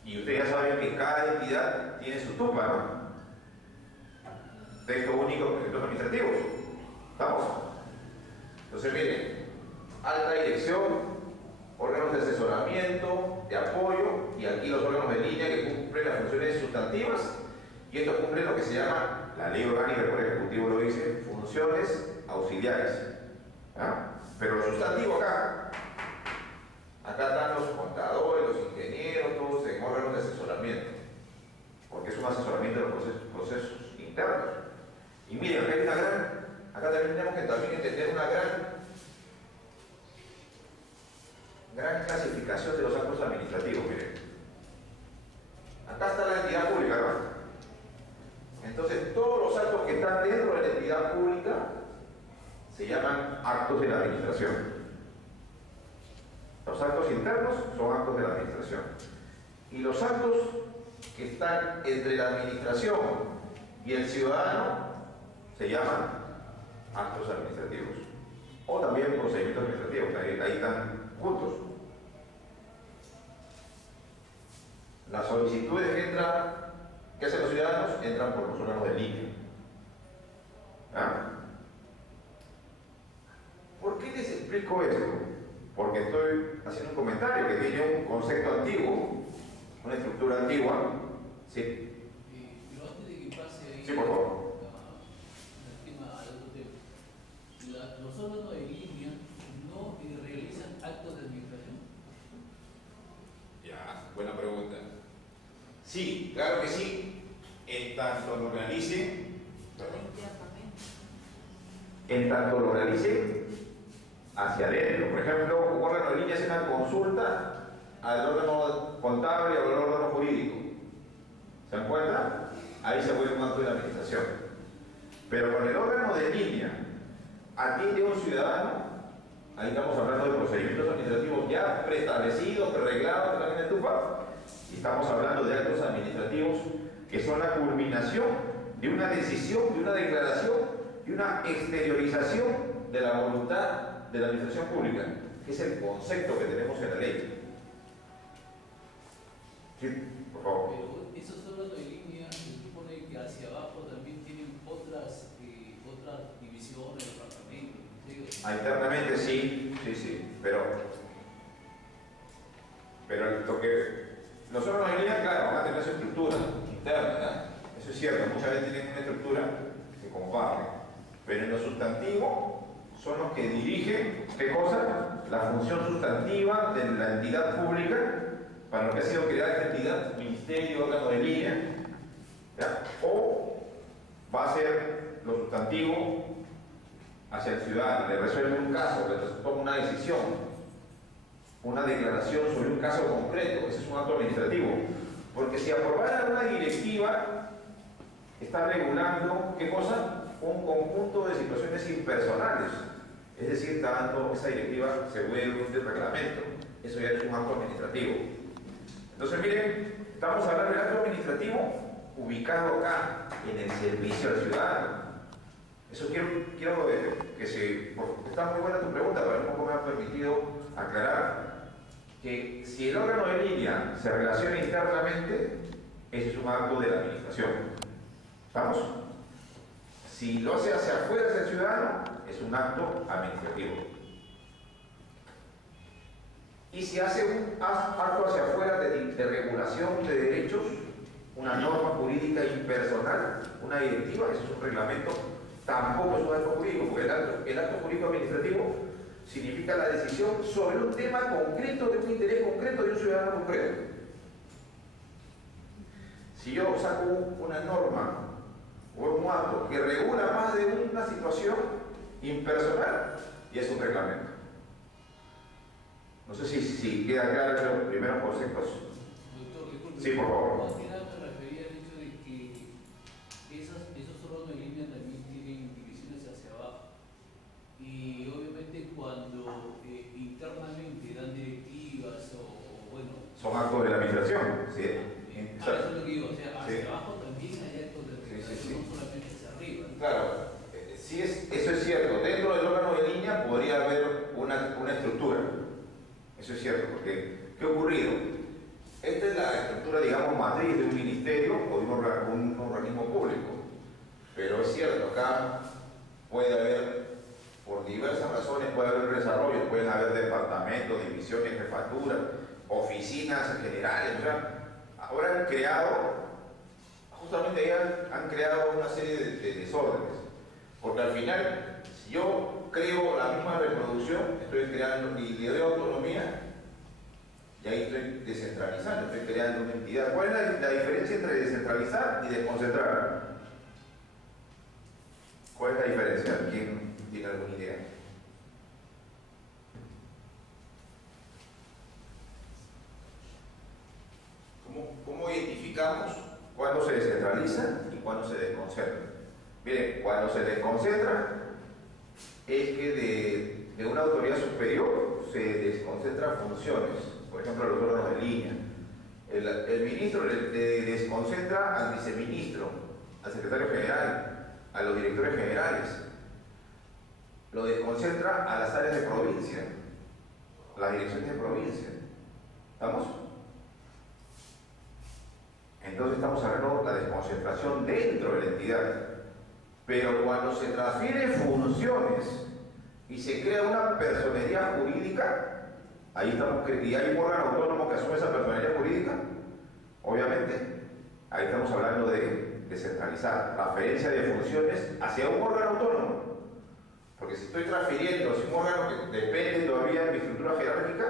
y ustedes ya saben que cada entidad tiene su tupa, ¿no? Texto único de procedimientos administrativos. ¿Estamos? Entonces miren, alta dirección, órganos de asesoramiento, de apoyo, y aquí los órganos de línea que cumplen las funciones sustantivas, y esto cumple lo que se llama, la Ley Orgánica del Poder Ejecutivo lo dice, funciones auxiliares. ¿Ah? Pero lo sustantivo acá están los contadores, los ingenieros, todos en órganos de asesoramiento, porque es un asesoramiento de los procesos internos. Y miren, acá también tenemos que también entender una gran clasificación de los actos administrativos, miren. Acá está la entidad pública, ¿no? Entonces, todos los actos que están dentro de la entidad pública se llaman actos de la administración. Los actos internos son actos de la administración. Y los actos que están entre la administración y el ciudadano se llaman actos administrativos. O también procedimientos administrativos, ahí están juntos. Las solicitudes que hacen los ciudadanos entran por los órganos de línea. ¿Ah? ¿Por qué les explico esto? Porque estoy haciendo un comentario que tiene un concepto antiguo, una estructura antigua. Sí. Pero antes de que pase ahí, Sí, por favor. al otro tema, los órganos de línea no realizan actos de administración. Ya, buena pregunta. Sí, claro que sí, en tanto lo realice, Hacia adentro. Por ejemplo, un órgano de línea hace una consulta al órgano contable o al órgano jurídico. ¿Se dan cuenta? Ahí se vuelve un acto de la administración. Pero con el órgano de línea atiende a un ciudadano, ahí estamos hablando de procedimientos administrativos ya preestablecidos, prearreglados, que también estufa, y estamos hablando de actos administrativos que son la culminación de una decisión, de una declaración, de una exteriorización de la voluntad de la administración pública, que es el concepto que tenemos en la ley. Sí, por favor. Pero esos órganos de línea se supone que hacia abajo también tienen otras divisiones, departamentos. ¿Sí? Internamente sí, pero lo que los órganos de línea, claro, van a tener su estructura interna, ¿verdad? Eso es cierto, muchas veces tienen una estructura que comparte, pero en lo sustantivo son los que dirigen, ¿qué cosa? La función sustantiva de la entidad pública para lo que ha sido creada esta entidad, ministerio, órgano de línea, ¿ya? O va a ser lo sustantivo hacia el ciudadano, le resuelve un caso, le toma una decisión, una declaración sobre un caso concreto. Ese es un acto administrativo, porque si aprobara una directiva está regulando, ¿qué cosa? Un conjunto de situaciones impersonales, es decir, está dando, esa directiva se vuelve un reglamento, eso ya es un acto administrativo. Entonces miren, estamos hablando del acto administrativo ubicado acá, en el servicio al ciudadano. Eso quiero que se... Está muy buena tu pregunta, pero un poco me ha permitido aclarar que si el órgano de línea se relaciona internamente, ese es un acto de la administración. ¿Estamos? Si lo hace hacia afuera, hacia el ciudadano, es un acto administrativo. Y si hace un acto hacia afuera de regulación de derechos, una norma jurídica impersonal, una directiva, eso es un reglamento, tampoco es un acto jurídico, porque el acto jurídico administrativo significa la decisión sobre un tema concreto, de un interés concreto de un ciudadano concreto. Si yo saco una norma o un acto que regula más de una situación impersonal, y es un reglamento. No sé si queda claro los primeros conceptos. Doctor, disculpe. Sí, por favor. Más que nada me refería al hecho de que esos órganos de línea también tienen divisiones hacia abajo. Y obviamente cuando internamente dan directivas o bueno... Son actos de la administración, ¿sí? Eso es lo que digo, o sea, hacia Sí. abajo también hay actos de administración, Sí. no solamente hacia arriba. Claro, sí eso es cierto. Dentro del órgano de línea podría haber una estructura. Eso es cierto, porque ¿qué ha ocurrido? Esta es la estructura, digamos, matriz de un ministerio o de un organismo público. Pero es cierto, acá puede haber, por diversas razones, puede haber desarrollos, pueden haber departamentos, divisiones, jefaturas, oficinas generales. O sea, ahora han creado, justamente ya han creado una serie de desórdenes. Porque al final, si yo creo la misma reproducción, estoy creando y le doy autonomía, y ahí estoy descentralizando, estoy creando una entidad. ¿Cuál es la diferencia entre descentralizar y desconcentrar? ¿Cuál es la diferencia? ¿Quién tiene alguna idea? ¿Cómo identificamos cuándo se descentraliza y cuándo se desconcentra? Miren, cuando se desconcentra es que de una autoridad superior se desconcentran funciones, por ejemplo los órganos de línea. El ministro le desconcentra al viceministro, al secretario general, a los directores generales. Lo desconcentra a las áreas de provincia, las direcciones de provincia. ¿Estamos? entonces estamos hablando de la desconcentración dentro de la entidad. Pero cuando se transfieren funciones y se crea una personería jurídica, ahí estamos, y hay un órgano autónomo que asume esa personería jurídica, obviamente, ahí estamos hablando de descentralizar, transferencia de funciones hacia un órgano autónomo. Porque si estoy transfiriendo hacia un órgano que depende todavía de mi estructura jerárquica,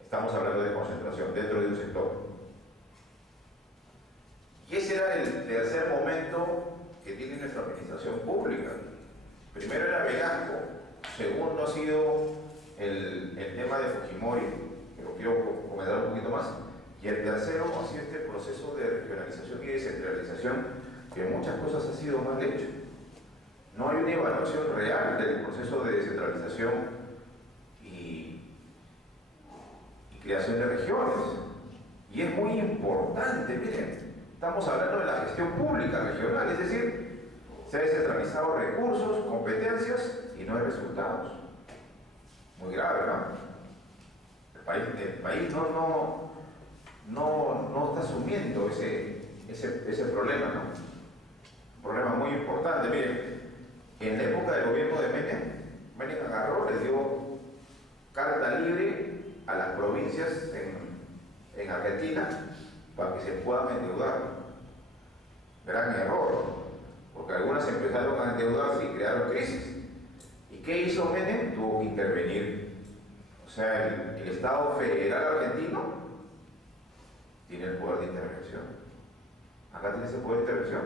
estamos hablando de concentración dentro de un sector. Y ese era el tercer momento que tiene nuestra administración pública. Primero era Velasco, segundo ha sido el tema de Fujimori, que lo quiero comentar un poquito más, y el tercero ha sido este proceso de regionalización y descentralización, que en muchas cosas ha sido mal hecho. No hay una evaluación real del proceso de descentralización y creación de regiones. Y es muy importante, miren, estamos hablando de la gestión pública regional, es decir, se han descentralizado recursos, competencias y no hay resultados. Muy grave, ¿no? El país no está asumiendo ese problema, ¿no? Un problema muy importante. Miren, en la época del gobierno de Menem agarró, le dio carta libre a las provincias en Argentina para que se puedan endeudar. Gran error, porque algunas empezaron a endeudarse y crearon crisis. ¿Y qué hizo Menem? Tuvo que intervenir. O sea, el Estado federal argentino tiene el poder de intervención. Acá tiene ese poder de intervención.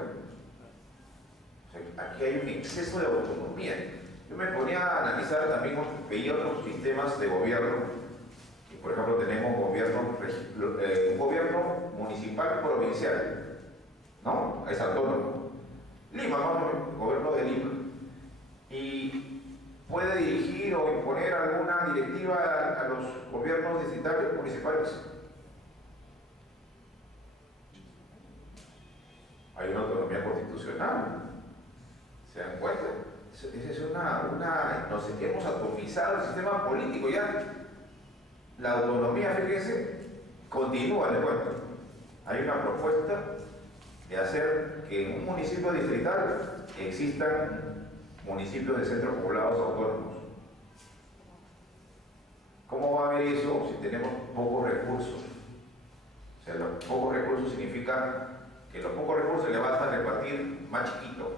O sea, aquí hay un exceso de autonomía. Yo me ponía a analizar también, veía otros sistemas de gobierno. Y por ejemplo tenemos un gobierno municipal provincial, ¿no? Es autónomo. Lima, ¿no? El gobierno de Lima. Y puede dirigir o imponer alguna directiva a los gobiernos distritales municipales. Hay una autonomía constitucional. ¿Se dan cuenta? Esa es nos hemos atomizado el sistema político ya. La autonomía, fíjense, continúa, le cuento. Hay una propuesta de hacer que en un municipio distrital existan municipios de centros poblados autónomos. ¿Cómo va a haber eso si tenemos pocos recursos? O sea, los pocos recursos significa que los pocos recursos le vas a repartir más chiquito.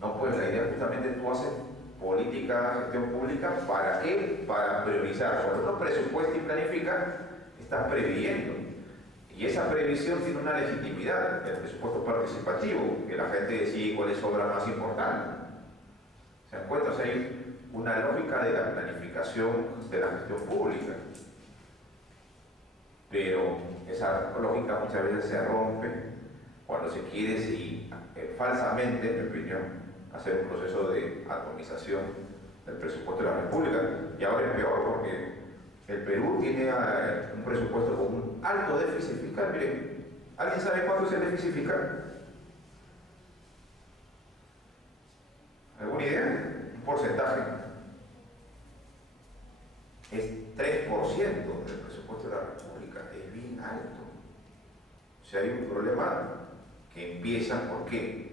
No, pues la idea justamente tú haces política, gestión pública, ¿para qué? Para priorizar. Cuando uno presupuesta y planifica, estás previendo. Y esa previsión tiene una legitimidad, el presupuesto participativo, que la gente decide cuál es obra más importante. ¿Se dan cuenta? O sea, hay una lógica de la planificación de la gestión pública. Pero esa lógica muchas veces se rompe cuando se quiere, falsamente, en mi opinión, hacer un proceso de atomización del presupuesto de la República. Y ahora es peor porque el Perú tiene un presupuesto con un alto déficit fiscal. Miren, ¿alguien sabe cuánto es el déficit fiscal? ¿Alguna idea? Un porcentaje. Es 3% del presupuesto de la República. Es bien alto. O sea, hay un problema que empieza, ¿por qué?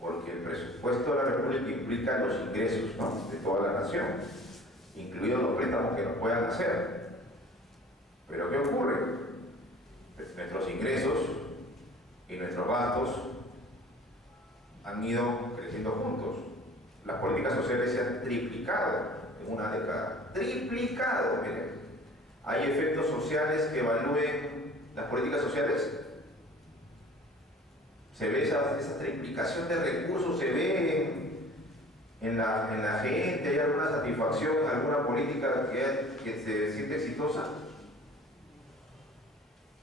Porque el presupuesto de la República implica los ingresos, ¿no?, de toda la nación, incluidos los préstamos que nos puedan hacer. Pero ¿qué ocurre? Nuestros ingresos y nuestros gastos han ido creciendo juntos. Las políticas sociales se han triplicado en una década. ¡Triplicado! Miren, ¿hay efectos sociales que evalúen las políticas sociales? Se ve esa triplicación de recursos, se ve en la gente, hay alguna satisfacción, alguna política que se siente exitosa.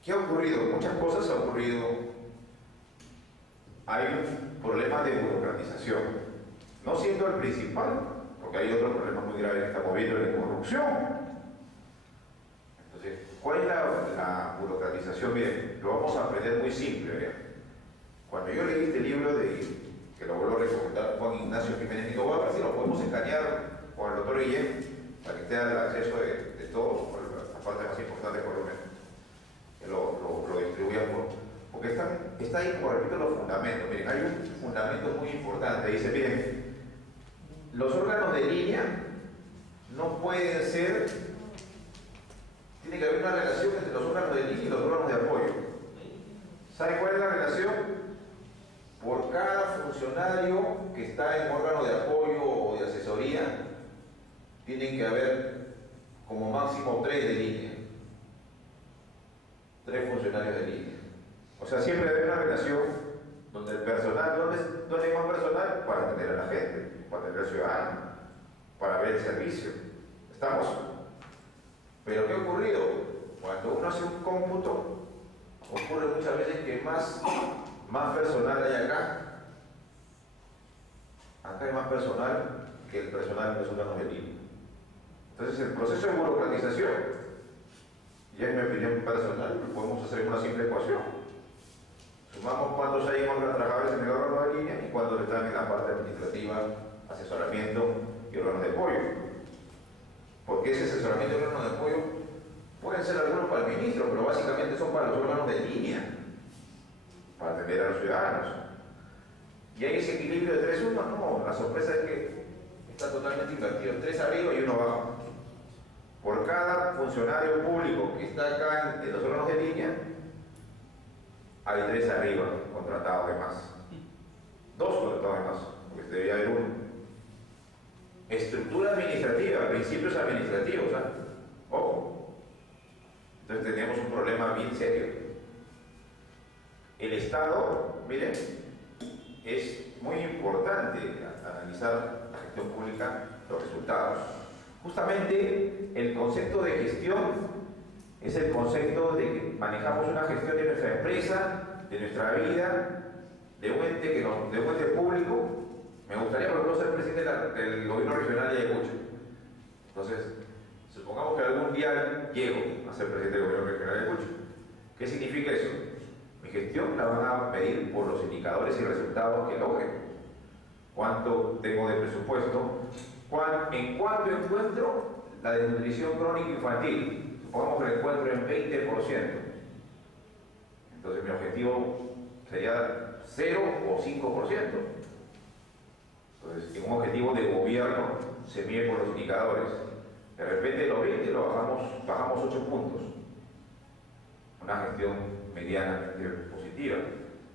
¿Qué ha ocurrido? Muchas cosas han ocurrido. Hay un problema de burocratización, no siendo el principal, porque hay otros problemas muy graves que estamos viendo, de corrupción. Entonces, ¿cuál es la burocratización? Bien, lo vamos a aprender muy simple, ¿bien? Cuando yo leí este libro, que lo vuelvo a recomendar, Juan Ignacio Jiménez Nico, voy a ver si lo podemos escanear con el doctor Guillén, para que esté al acceso de todos, por la parte más importante por lo menos, que lo distribuya. está ahí, como repito, los fundamentos. Miren, hay un fundamento muy importante. Dice, miren, los órganos de línea no pueden ser, tiene que haber una relación entre los órganos de línea y los órganos de apoyo. ¿Saben cuál es la relación? Por cada funcionario que está en órgano de apoyo o de asesoría, tienen que haber como máximo 3 de línea. 3 funcionarios de línea. O sea, siempre debe haber una relación donde el personal, ¿dónde hay más personal? Para atender a la gente, para atender al ciudadano, para ver el servicio. ¿Estamos? Pero ¿qué ha ocurrido? Cuando uno hace un cómputo, ocurre muchas veces que más personal hay acá. Acá hay más personal que el personal de los órganos de línea. Entonces, el proceso de burocratización, y es mi opinión personal, lo podemos hacer en una simple ecuación. Sumamos cuántos hay trabajadores en el órgano de línea y cuántos están en la parte administrativa, asesoramiento y órganos de apoyo. Porque ese asesoramiento y órganos de apoyo pueden ser algunos para el ministro, pero básicamente son para los órganos de línea, para atender a los ciudadanos. ¿Y hay ese equilibrio de 3-1? No, la sorpresa es que está totalmente invertido, 3 arriba y 1 abajo. Por cada funcionario público que está acá en los órganos de línea, hay 3 arriba contratados de más. 2 contratados de más, porque debería haber 1. Estructura administrativa, principios administrativos, ¿eh? Ojo. Entonces tenemos un problema bien serio. El Estado, miren, es muy importante analizar la gestión pública, los resultados. Justamente el concepto de gestión es el concepto de que manejamos una gestión de nuestra empresa, de nuestra vida, de un ente público. Me gustaría por ejemplo ser presidente del gobierno regional de Ayacucho. Entonces, supongamos que algún día llego a ser presidente del gobierno regional de Ayacucho. ¿Qué significa eso? Mi gestión la van a medir por los indicadores y resultados que logre. ¿Cuánto tengo de presupuesto? ¿En cuánto encuentro la desnutrición crónica infantil? Supongamos que la encuentro en 20%. Entonces mi objetivo sería 0 o 5%. Entonces, en un objetivo de gobierno se mide por los indicadores. De repente los 20 lo bajamos 8 puntos. Una gestión medianamente positiva.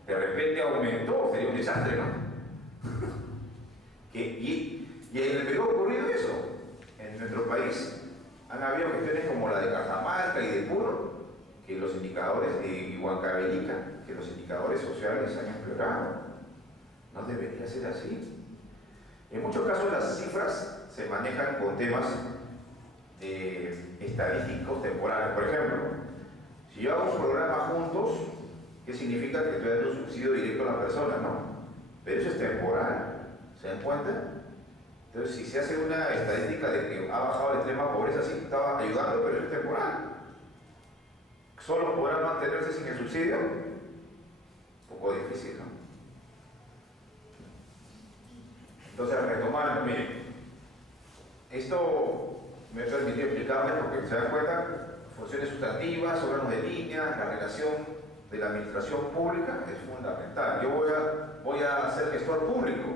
De repente aumentó, sería un desastre, ¿no? Y en el Perú ha ocurrido eso. En nuestro país han habido gestiones como la de Cajamarca y de Puno, que los indicadores de Huancavelica, que los indicadores sociales han empeorado. No debería ser así. En muchos casos las cifras se manejan con temas estadísticos temporales. Por ejemplo, si yo hago un programa juntos, ¿qué significa? Que estoy dando un subsidio directo a la persona, ¿no? Pero eso es temporal, ¿se dan cuenta? Entonces, si se hace una estadística de que ha bajado la extrema pobreza, sí estaba ayudando, pero eso es temporal. ¿Solo podrán mantenerse sin el subsidio? Un poco difícil, ¿no? Entonces, retomando, miren, esto me permitió explicarles porque se dan cuenta, funciones sustantivas, órganos de línea, la relación de la administración pública es fundamental. Yo voy a ser gestor público,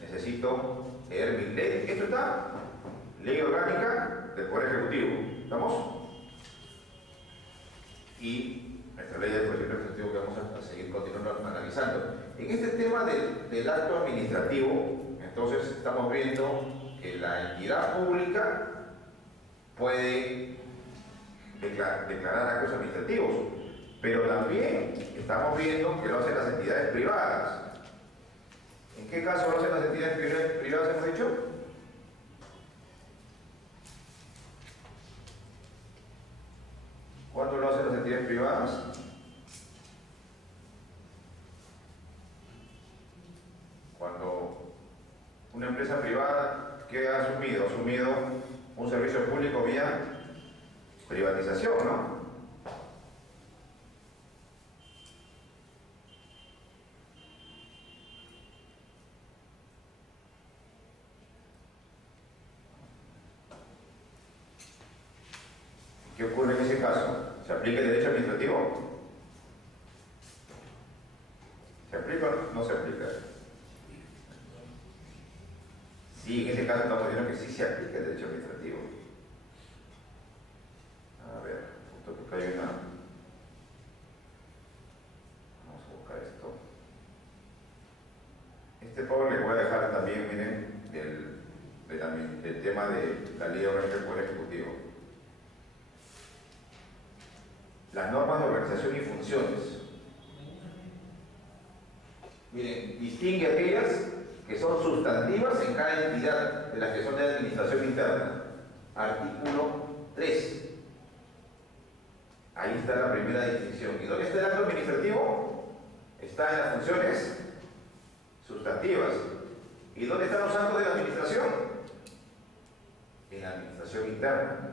necesito leer mi ley. Esto está, ley orgánica del Poder Ejecutivo, ¿estamos? Y nuestra ley del Poder Ejecutivo que vamos a seguir continuando analizando. En este tema del acto administrativo, entonces estamos viendo que la entidad pública puede declarar actos administrativos, pero también estamos viendo que lo hacen las entidades privadas. ¿En qué caso lo hacen las entidades privadas, hemos dicho? ¿Cuándo lo hacen las entidades privadas? Cuando una empresa privada que ha asumido un servicio público vía privatización, ¿no? ¿Qué ocurre en ese caso? ¿Se aplica el derecho administrativo? no se aplica. Sí, en ese caso estamos diciendo que sí se aplica el derecho administrativo. A ver, justo que hay una... Vamos a buscar esto. Este pobre le voy a dejar también, miren, del tema de la ley orgánica del Poder Ejecutivo. Las normas de organización y funciones. Miren, distingue aquellas que son sustantivas en cada entidad de las que son de administración interna. Artículo 3. Ahí está la primera distinción. ¿Y dónde está el acto administrativo? Está en las funciones sustantivas. ¿Y dónde están los actos de la administración? En la administración interna.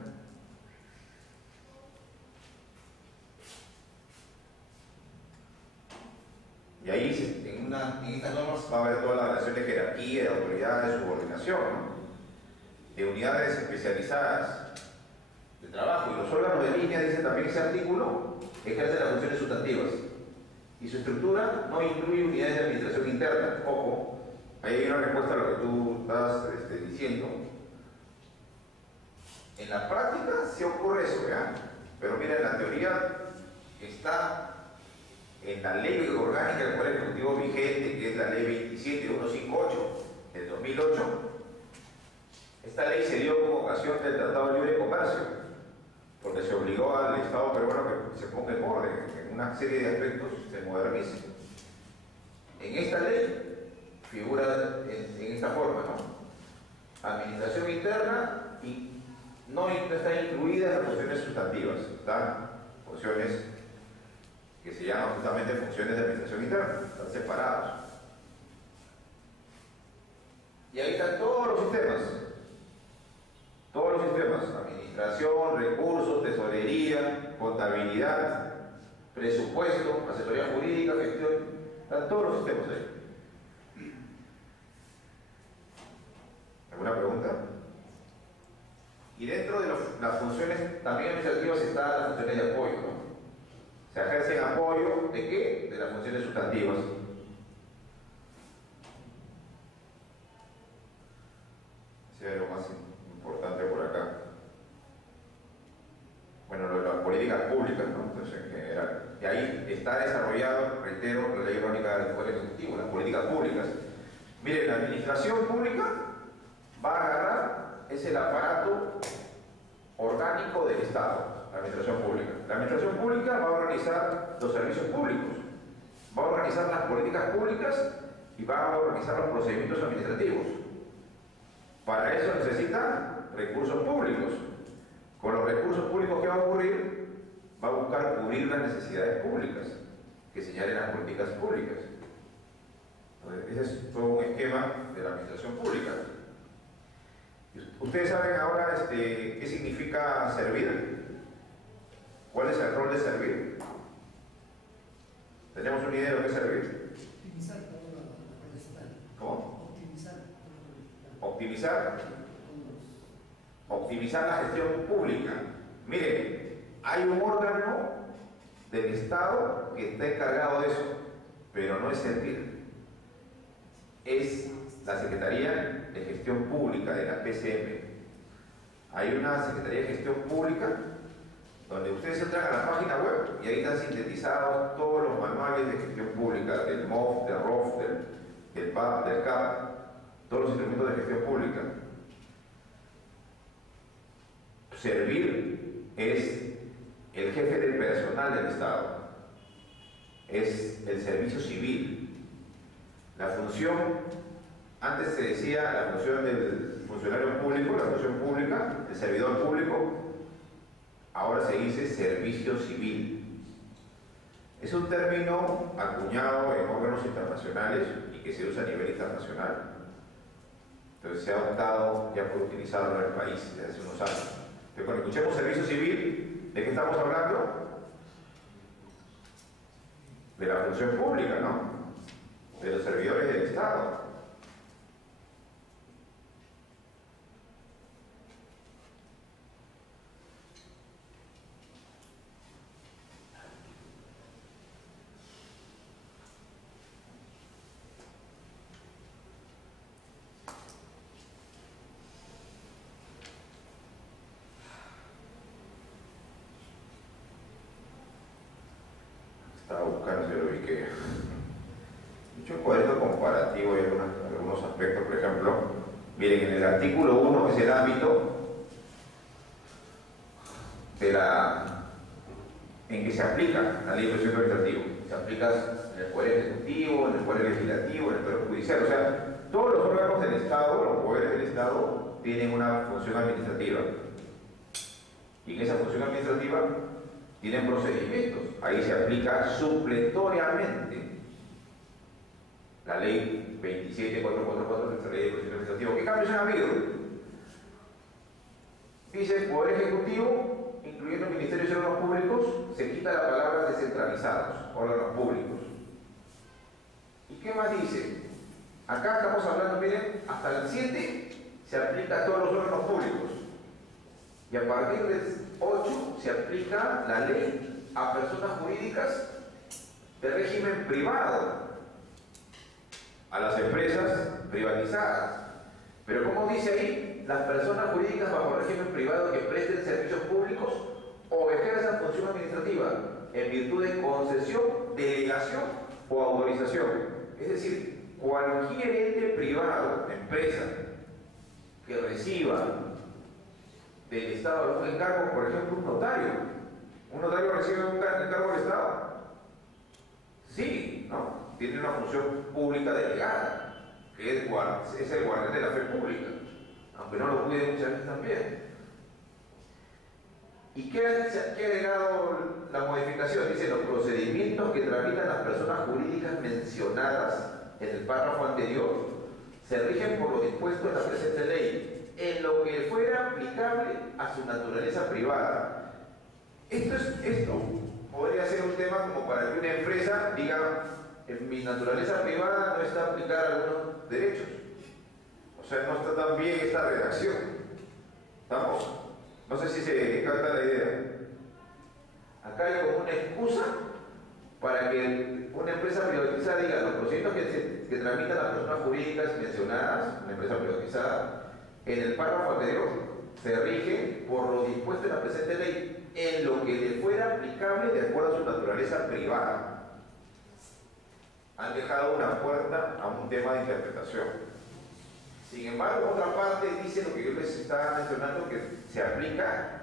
Y ahí, en estas normas, va a haber toda la relación de jerarquía, de autoridad, de subordinación, ¿no? De unidades especializadas de trabajo. Y los órganos de línea, dice también ese artículo, ejercen las funciones sustantivas. Y su estructura no incluye unidades de administración interna. Ojo, ahí hay una respuesta a lo que tú estás diciendo. En la práctica sí ocurre eso, ¿verdad? Pero mira, en la teoría está en la ley orgánica del Poder Ejecutivo vigente, que es la ley 27158 del 2008. Esta ley se dio como ocasión del Tratado de Libre Comercio, porque se obligó al Estado peruano que se ponga en orden, en una serie de aspectos se modernice. En esta ley figura en esta forma, ¿no? Administración interna, y no está incluida en las funciones sustantivas, están funciones que se llaman justamente funciones de administración interna, están separados. Y ahí están todos los sistemas, administración, recursos, tesorería, contabilidad, presupuesto, asesoría jurídica, gestión, están todos los sistemas ahí. ¿Alguna pregunta? Y dentro de las funciones también administrativas están las funciones de apoyo, ¿no? Se ejerce apoyo ¿de qué? De las funciones sustantivas. Ese es lo más importante por acá. Bueno, lo de las políticas públicas, ¿no? Entonces, en general. Y ahí está desarrollado, reitero, la ley orgánica del Poder Ejecutivo, las políticas públicas. Miren, la administración pública va a agarrar, es el aparato orgánico del Estado. La administración pública. La administración pública va a organizar los servicios públicos, va a organizar las políticas públicas y va a organizar los procedimientos administrativos. Para eso necesita recursos públicos. Con los recursos públicos, ¿qué va a ocurrir? Va a buscar cubrir las necesidades públicas que señalen las políticas públicas. Entonces, ese es todo un esquema de la administración pública. Ustedes saben ahora qué significa servir. ¿Cuál es el rol de servir? ¿Tenemos una idea de lo que es servir? Optimizar la estatal. ¿Cómo? Optimizar. Optimizar la gestión pública. Miren, hay un órgano del Estado que está encargado de eso, pero no es servir. Es la Secretaría de Gestión Pública de la PCM. Hay una Secretaría de Gestión Pública donde ustedes entran a la página web y ahí están sintetizados todos los manuales de gestión pública, del MOF, del ROF, del PAP, del CAP, todos los instrumentos de gestión pública. Servir es el jefe del personal del Estado, es el servicio civil. La función, antes se decía la función del funcionario público, la función pública, el servidor público. Ahora se dice servicio civil. Es un término acuñado en órganos internacionales y que se usa a nivel internacional. Entonces se ha optado ya por utilizarlo en el país desde hace unos años. Entonces, cuando escuchemos servicio civil, ¿de qué estamos hablando? De la función pública, ¿no? De los servidores del Estado. Estaba buscando si lo ubiqué. Hecho un cuadrito comparativo y algunos aspectos, por ejemplo, miren, en el artículo 1 es el ámbito en que se aplica la ley de procedimiento administrativo. Se aplica en el Poder Ejecutivo, en el Poder Legislativo, en el Poder Judicial. O sea, todos los órganos del Estado, los poderes del Estado, tienen una función administrativa. Y en esa función administrativa tienen procedimientos. Ahí se aplica supletoriamente la ley 27444 de nuestra ley de procedimiento administrativo. ¿Qué cambios han habido? Dice Poder Ejecutivo, incluyendo ministerios y órganos públicos, se quita la palabra descentralizados, órganos públicos. ¿Y qué más dice? Acá estamos hablando, miren, hasta el 7 se aplica a todos los órganos públicos. Y a partir del 8 se aplica la ley a personas jurídicas de régimen privado, a las empresas privatizadas. Pero como dice ahí, las personas jurídicas bajo régimen privado que presten servicios públicos o ejerzan función administrativa en virtud de concesión, delegación o autorización. Es decir, cualquier ente privado, empresa, que reciba del Estado algún encargo, por ejemplo, un notario. ¿Un notario recibe un encargo del Estado? Sí, ¿no? Tiene una función pública delegada, que es el guardián de la fe pública, aunque no lo cuide muchas veces también. ¿Y qué ha agregado la modificación? Dice, los procedimientos que tramitan las personas jurídicas mencionadas en el párrafo anterior se rigen por lo dispuesto en la presente ley, en lo que fuera aplicable a su naturaleza privada. Esto podría ser un tema como para que una empresa diga, en mi naturaleza privada no está aplicada algunos derechos. O sea, no está tan bien esta redacción. ¿Estamos? No sé si se capta la idea. Acá hay como una excusa para que una empresa privatizada diga los procedimientos que tramitan las personas jurídicas mencionadas, una empresa privatizada, en el párrafo anterior se rige por lo dispuesto en la presente ley, en lo que le fuera aplicable de acuerdo a su naturaleza privada. Han dejado una puerta a un tema de interpretación. Sin embargo, otra parte dice lo que yo les estaba mencionando, que se aplica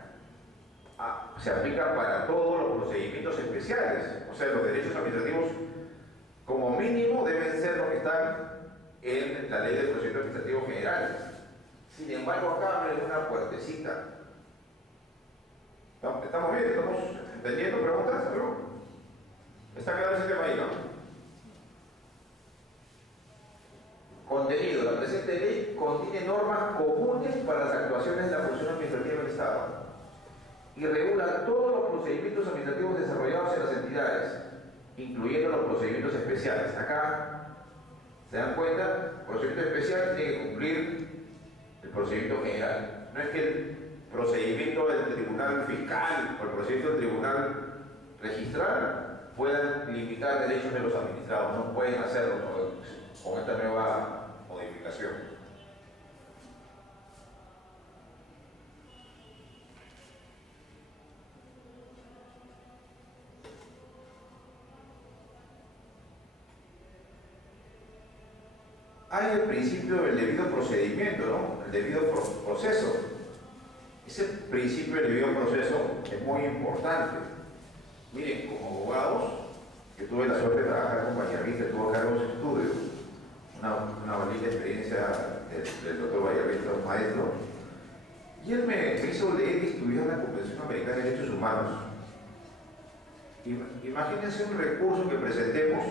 para todos los procedimientos especiales. O sea, los derechos administrativos como mínimo deben ser los que están en la ley de procedimiento administrativo general. Sin embargo, acá abre una puertecita. ¿Estamos bien? ¿Estamos entendiendo? ¿Preguntas? ¿Está claro ese tema ahí, no? Contenido. La presente ley contiene normas comunes para las actuaciones de la función administrativa del Estado y regula todos los procedimientos administrativos desarrollados en las entidades, incluyendo los procedimientos especiales. Acá, ¿se dan cuenta? El procedimiento especial tiene que cumplir el procedimiento general. No es que el procedimiento del tribunal fiscal o el procedimiento del tribunal registral puedan limitar derechos de los administrados. No pueden hacerlo con esta nueva modificación. Hay el principio del debido procedimiento, ¿no? El debido proceso. Ese principio del debido proceso es muy importante. Miren, como abogados, yo tuve la suerte de trabajar con Vallavista, tuve cargos de estudio, una bonita experiencia del doctor Vallavista, maestro, y él me hizo leer y estudiar la Convención Americana de Derechos Humanos. Imagínense un recurso que presentemos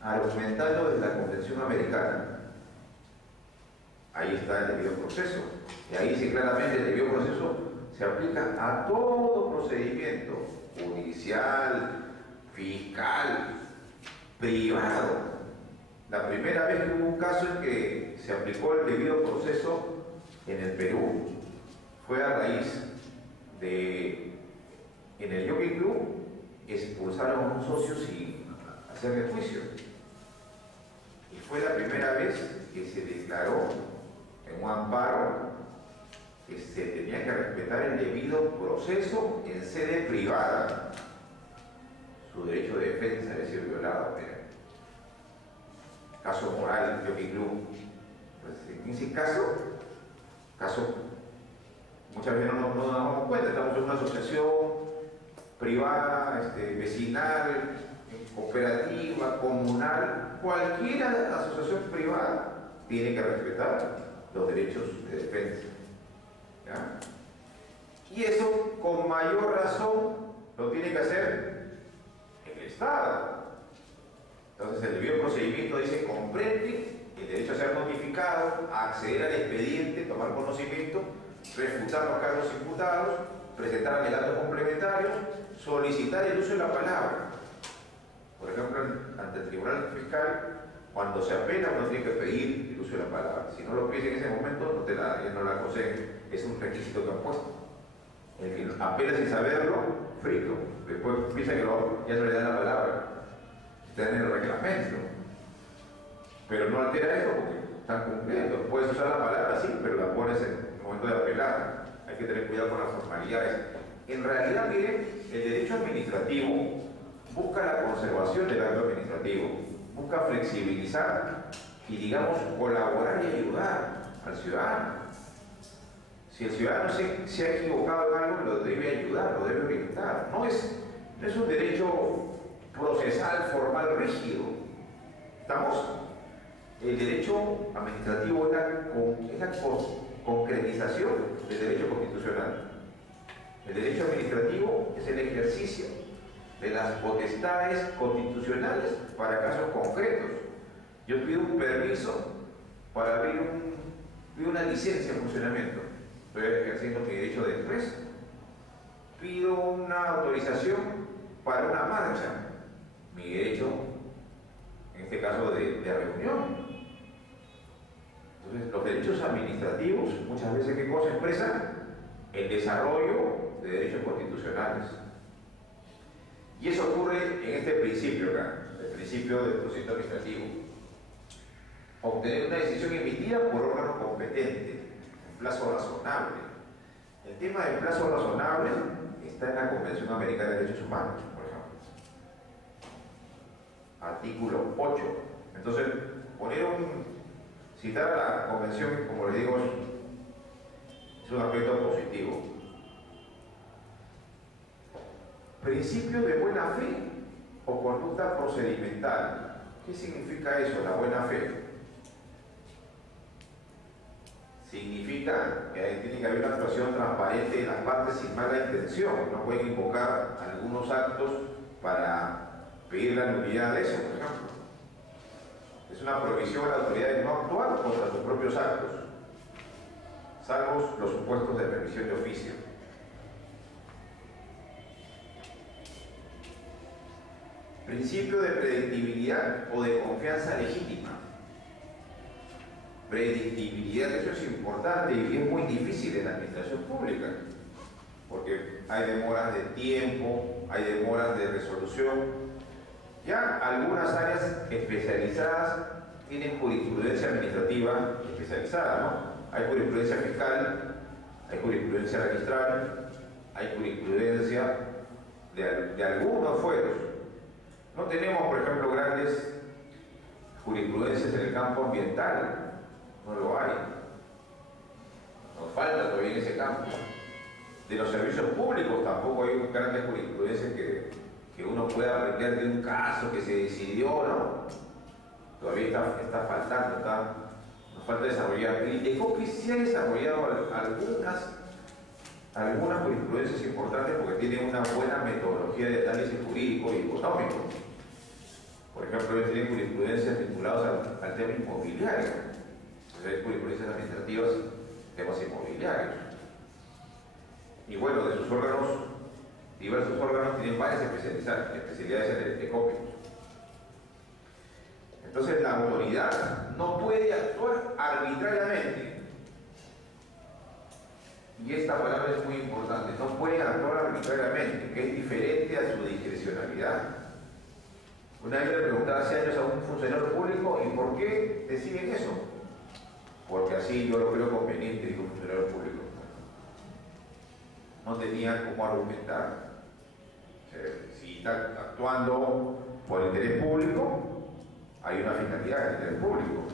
argumentando desde la Convención Americana. Ahí está el debido proceso. Y ahí dice claramente el debido proceso se aplica a todo procedimiento judicial, fiscal, privado. La primera vez que hubo un caso en que se aplicó el debido proceso en el Perú fue a raíz de, en el Jockey Club, expulsaron a un socio sin hacerle juicio. Y fue la primera vez que se declaró en un amparo que se tenía que respetar el debido proceso en sede privada. su derecho de defensa había sido violado. Mira. Caso Moral, Jockey Club. Pues en ese caso, muchas veces no nos damos cuenta, estamos en una asociación privada, vecinal, cooperativa, comunal, cualquier asociación privada tiene que respetar los derechos de defensa. ¿Ya? Y eso con mayor razón lo tiene que hacer el Estado. Entonces el debido procedimiento dice: comprende el derecho a ser notificado, a acceder al expediente, tomar conocimiento, refutar los cargos imputados, presentar alegatos complementarios, solicitar el uso de la palabra. Por ejemplo, ante el Tribunal Fiscal, cuando se apela, uno tiene que pedir el uso de la palabra. Si no lo pide en ese momento, no la conceden. Es un requisito que han puesto. El que apela sin saberlo, frito. Después piensa que ya no le da la palabra. Está en el reglamento. Pero no altera esto porque están cumpliendo. Puedes usar la palabra, sí, pero la pones en el momento de apelar. Hay que tener cuidado con las formalidades. En realidad, miren, el derecho administrativo busca la conservación del acto administrativo, busca flexibilizar y, digamos, colaborar y ayudar al ciudadano. Si el ciudadano se ha equivocado en algo, lo debe ayudar, lo debe orientar. No es un derecho procesal, formal, rígido. El derecho administrativo es la concretización del derecho constitucional. El derecho administrativo es el ejercicio de las potestades constitucionales para casos concretos. Yo pido un permiso para abrir una licencia de funcionamiento. Estoy ejerciendo mi derecho de empresa. Pido una autorización para una marcha. Mi derecho, en este caso, de reunión. Entonces, los derechos administrativos, muchas veces, ¿qué cosa expresan? El desarrollo de derechos constitucionales. Y eso ocurre en este principio acá, el principio del procedimiento administrativo. Obtener una decisión emitida por órgano competente, en plazo razonable. El tema del plazo razonable está en la Convención Americana de Derechos Humanos, por ejemplo. Artículo 8. Entonces, citar a la Convención, como les digo, es un aspecto positivo. Principio de buena fe o conducta procedimental. ¿Qué significa eso, la buena fe? Significa que tiene que haber una actuación transparente de las partes sin mala intención. No pueden invocar algunos actos para pedir la nulidad de eso, por ejemplo. Es una prohibición a la autoridad de no actuar contra sus propios actos, salvo los supuestos de permisión de oficio. Principio de predictibilidad o de confianza legítima. Predictibilidad, eso es importante y es muy difícil en la administración pública, porque hay demoras de tiempo, hay demoras de resolución. Ya algunas áreas especializadas tienen jurisprudencia administrativa especializada, ¿no? Hay jurisprudencia fiscal, hay jurisprudencia registral, hay jurisprudencia de algunos fueros. No tenemos, por ejemplo, grandes jurisprudencias en el campo ambiental, no lo hay. Nos falta todavía en ese campo. De los servicios públicos tampoco hay grandes jurisprudencias que uno pueda aprender de un caso que se decidió, ¿no? Todavía está faltando, nos falta desarrollar. El DECOPI sí ha desarrollado algunas jurisprudencias importantes porque tiene una buena metodología de análisis jurídico y económico. Por ejemplo, ellos tienen jurisprudencias vinculadas al tema inmobiliario. Entonces hay jurisprudencias administrativas, temas inmobiliarios. Y bueno, de sus órganos, diversos órganos tienen varias especialidades en el DECOPI. Entonces la autoridad no puede actuar arbitrariamente. Y esta palabra es muy importante, no puede actuar arbitrariamente, que es diferente a su discrecionalidad. Una vez le preguntaba hace años a un funcionario público, ¿y por qué deciden eso? Porque así yo lo creo conveniente, dijo un funcionario público. No tenía cómo argumentar. Si está actuando por interés público, hay una finalidad del interés público.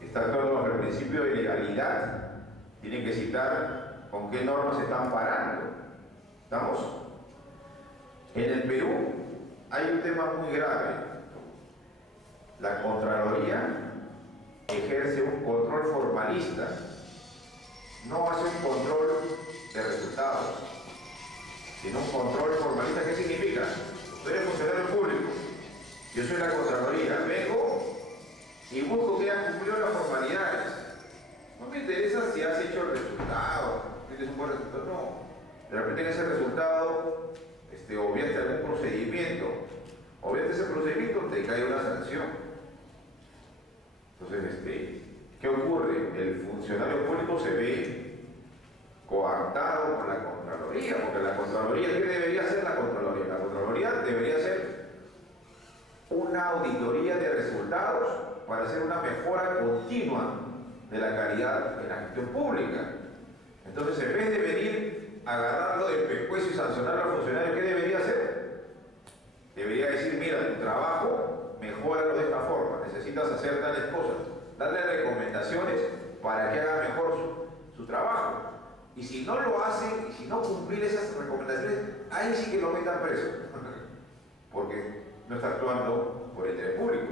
Está actuando bajo el principio de legalidad, tienen que citar con qué normas se están parando. ¿Estamos? En el Perú hay un tema muy grave. La Contraloría ejerce un control formalista, no hace un control de resultados, sino un control formalista. ¿Qué significa? Tú eres funcionario público, yo soy la Contraloría, vengo y busco que hayas cumplido las formalidades. No me interesa si has hecho el resultado, tienes un buen resultado, no. De repente en ese resultado obviaste algún procedimiento, obviaste ese procedimiento, te cae una sanción. Entonces, ¿qué ocurre? El funcionario público se ve coartado por la Contraloría, porque la Contraloría, ¿qué debería hacer la Contraloría? La Contraloría debería hacer una auditoría de resultados para hacer una mejora continua de la calidad en la gestión pública. Entonces, en vez de venir a agarrarlo del pescuezo y sancionar al funcionario, ¿qué debería hacer? Debería decir, mira, tu trabajo, mejóralo de esta forma, necesitas hacer tales cosas, darle recomendaciones para que haga mejor su trabajo. Y si no lo hacen, y si no cumplir esas recomendaciones, ahí sí que lo metan preso, porque no está actuando por el interés público.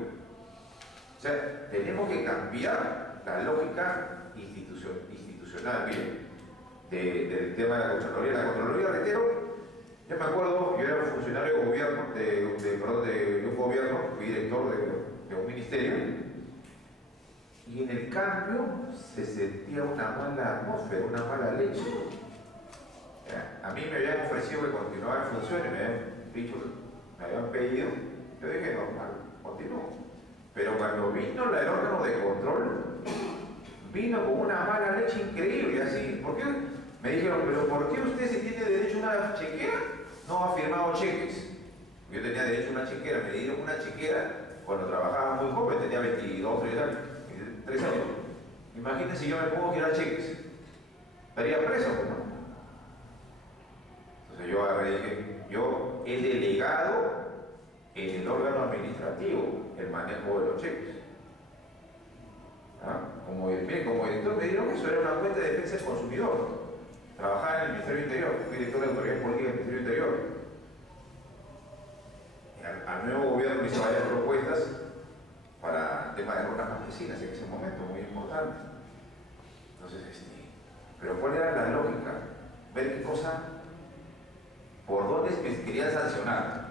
O sea, tenemos que cambiar la lógica institucional, miren, del tema de la Contraloría. La Contraloría, reitero, yo me acuerdo, yo era funcionario de gobierno, de un gobierno, fui director de un ministerio, y en el cambio se sentía una mala atmósfera, una mala leche. A mí me habían ofrecido que continuara en funciones, me habían dicho, me habían pedido, yo dije, normal, continúo. Pero cuando vino el órgano de control, vino con una mala leche increíble, así. ¿Por qué? Me dijeron, pero ¿por qué usted, si tiene derecho a una chequera, no ha firmado cheques? Yo tenía derecho a una chequera, me dieron una chequera cuando trabajaba muy joven, tenía 22, 3 años. Imagínense, yo me pongo a girar cheques, estaría preso, ¿no? Entonces yo dije, yo he delegado en el órgano administrativo el manejo de los cheques. Como director me dijeron que eso era una cuenta de defensa del consumidor. Trabajaba en el Ministerio del Interior, fui director de autoridad política del Ministerio del Interior. Al nuevo gobierno le hizo varias propuestas para el tema de rutas campesinas en ese momento, muy importante. Entonces, pero ¿cuál era la lógica? Ver qué cosa, por dónde me querían sancionar.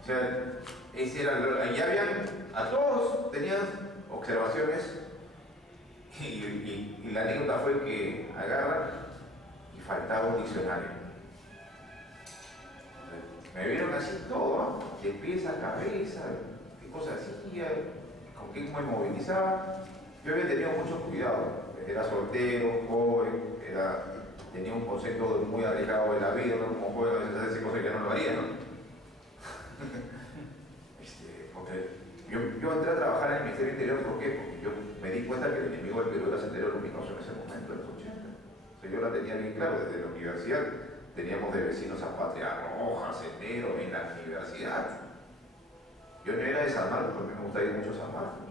O sea, ese era, ya habían, a todos tenían observaciones, y la anécdota fue que agarran y faltaba un diccionario. Me vieron así todo, de pies a cabeza, qué cosas hacía, con qué me movilizaba. Yo había tenido mucho cuidado, era soltero, joven, tenía un concepto muy alejado de la vida, ¿no? Como joven a veces hace cosas que no lo haría, ¿no? Porque yo entré a trabajar en el Ministerio del Interior, ¿por qué? Porque yo me di cuenta que el enemigo del Perú era Sendero Luminoso en ese momento, en los 80. O sea, yo la tenía bien claro desde la universidad. Teníamos de vecinos a Patria Roja, Sendero, en la universidad. Yo no era de San Marcos, porque me gusta ir mucho a San Marcos.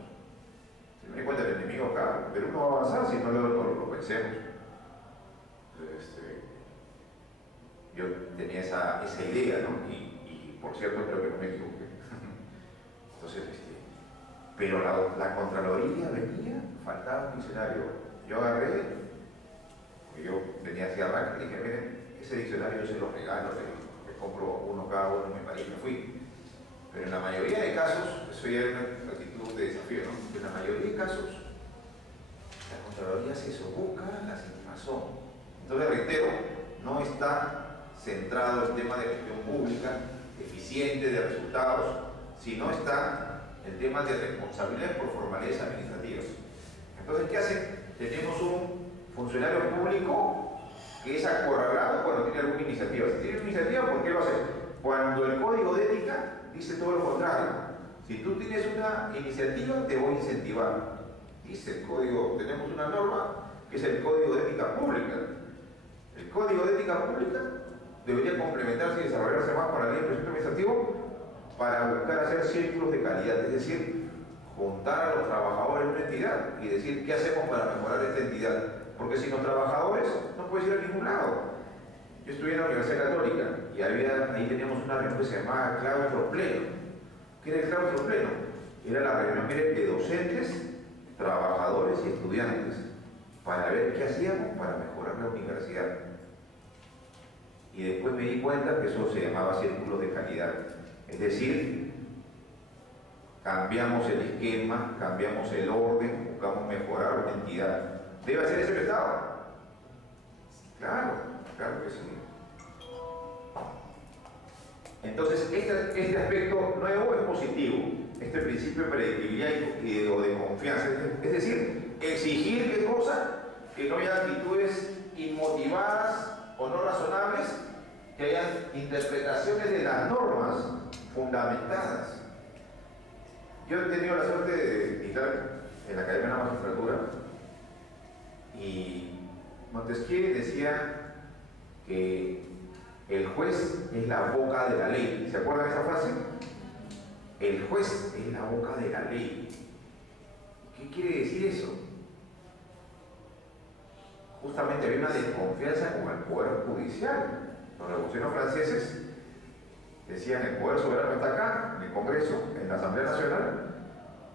Si me di cuenta el enemigo acá, pero no va a avanzar si no lo pensemos. Entonces, yo tenía esa idea, ¿no? Y por cierto, creo que no me equivoqué. Entonces, pero la Contraloría venía, faltaba un diccionario. Yo agarré, porque yo tenía así arranque, y dije, miren, ese diccionario yo se lo regalo, le compro uno cada uno en mi país, me fui. Pero en la mayoría de casos, eso ya era una actitud de desafío, ¿no? En la mayoría de casos, la Contraloría se sofoca la sin razón. Entonces, reitero, no está centrado el tema de gestión pública, eficiente, de resultados, sino está el tema de responsabilidades por formalidades administrativas. Entonces, ¿qué hacen? Tenemos un funcionario público que es acorralado cuando tiene alguna iniciativa. Si tiene una iniciativa, ¿por qué lo hace? Cuando el código de ética dice todo lo contrario. Si tú tienes una iniciativa, te voy a incentivar. Dice el código, tenemos una norma que es el Código de Ética Pública. El Código de Ética Pública debería complementarse y desarrollarse más con la ley de procedimiento administrativo para buscar hacer círculos de calidad, es decir, juntar a los trabajadores de una entidad y decir qué hacemos para mejorar esta entidad, porque sin los trabajadores no puedes ir a ningún lado. Yo estudié en la Universidad Católica y ahí teníamos una reunión que se llamaba claustro pleno. ¿Qué era el claustro pleno? Era la reunión de docentes, trabajadores y estudiantes para ver qué hacíamos para mejorar la universidad. Y después me di cuenta que eso se llamaba círculos de calidad. Es decir, cambiamos el esquema, cambiamos el orden, buscamos mejorar una entidad. ¿Debe hacer eso el Estado? Claro, claro que sí. Entonces, este aspecto nuevo es positivo, este principio de predictibilidad o de confianza. Es decir, exigir qué cosa, que no haya actitudes inmotivadas o no razonables, que hayan interpretaciones de las normas fundamentadas. Yo he tenido la suerte de estar en la Academia de la Magistratura y Montesquieu decía que el juez es la boca de la ley. ¿Se acuerdan de esa frase? El juez es la boca de la ley. ¿Qué quiere decir eso? Justamente había una desconfianza con el poder judicial. Los revolucionarios franceses decían: el poder soberano está acá, en el Congreso, en la Asamblea Nacional.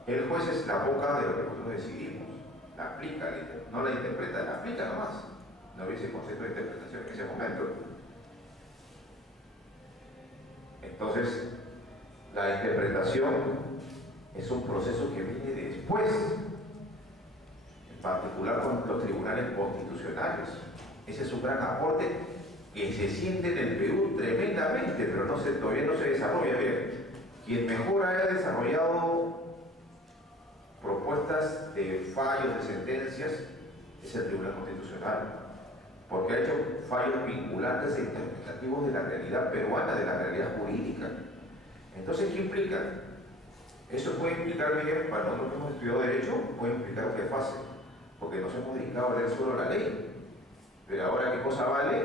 El juez es la boca de lo que nosotros decidimos. La aplica, no la interpreta, la aplica nomás. No había ese concepto de interpretación en ese momento. Entonces, la interpretación es un proceso que viene después, en particular con los tribunales constitucionales. Ese es un gran aporte que se siente en el Perú tremendamente, pero todavía no se desarrolla. Bien, quien mejor haya desarrollado propuestas de fallos, de sentencias, es el Tribunal Constitucional, porque ha hecho fallos vinculantes e interpretativos de la realidad peruana, de la realidad jurídica. Entonces, ¿qué implica? Eso puede implicar, bien, para nosotros que hemos estudiado Derecho, puede implicar que es fácil, porque nos hemos dedicado a leer solo la ley. Pero ahora, ¿qué cosa vale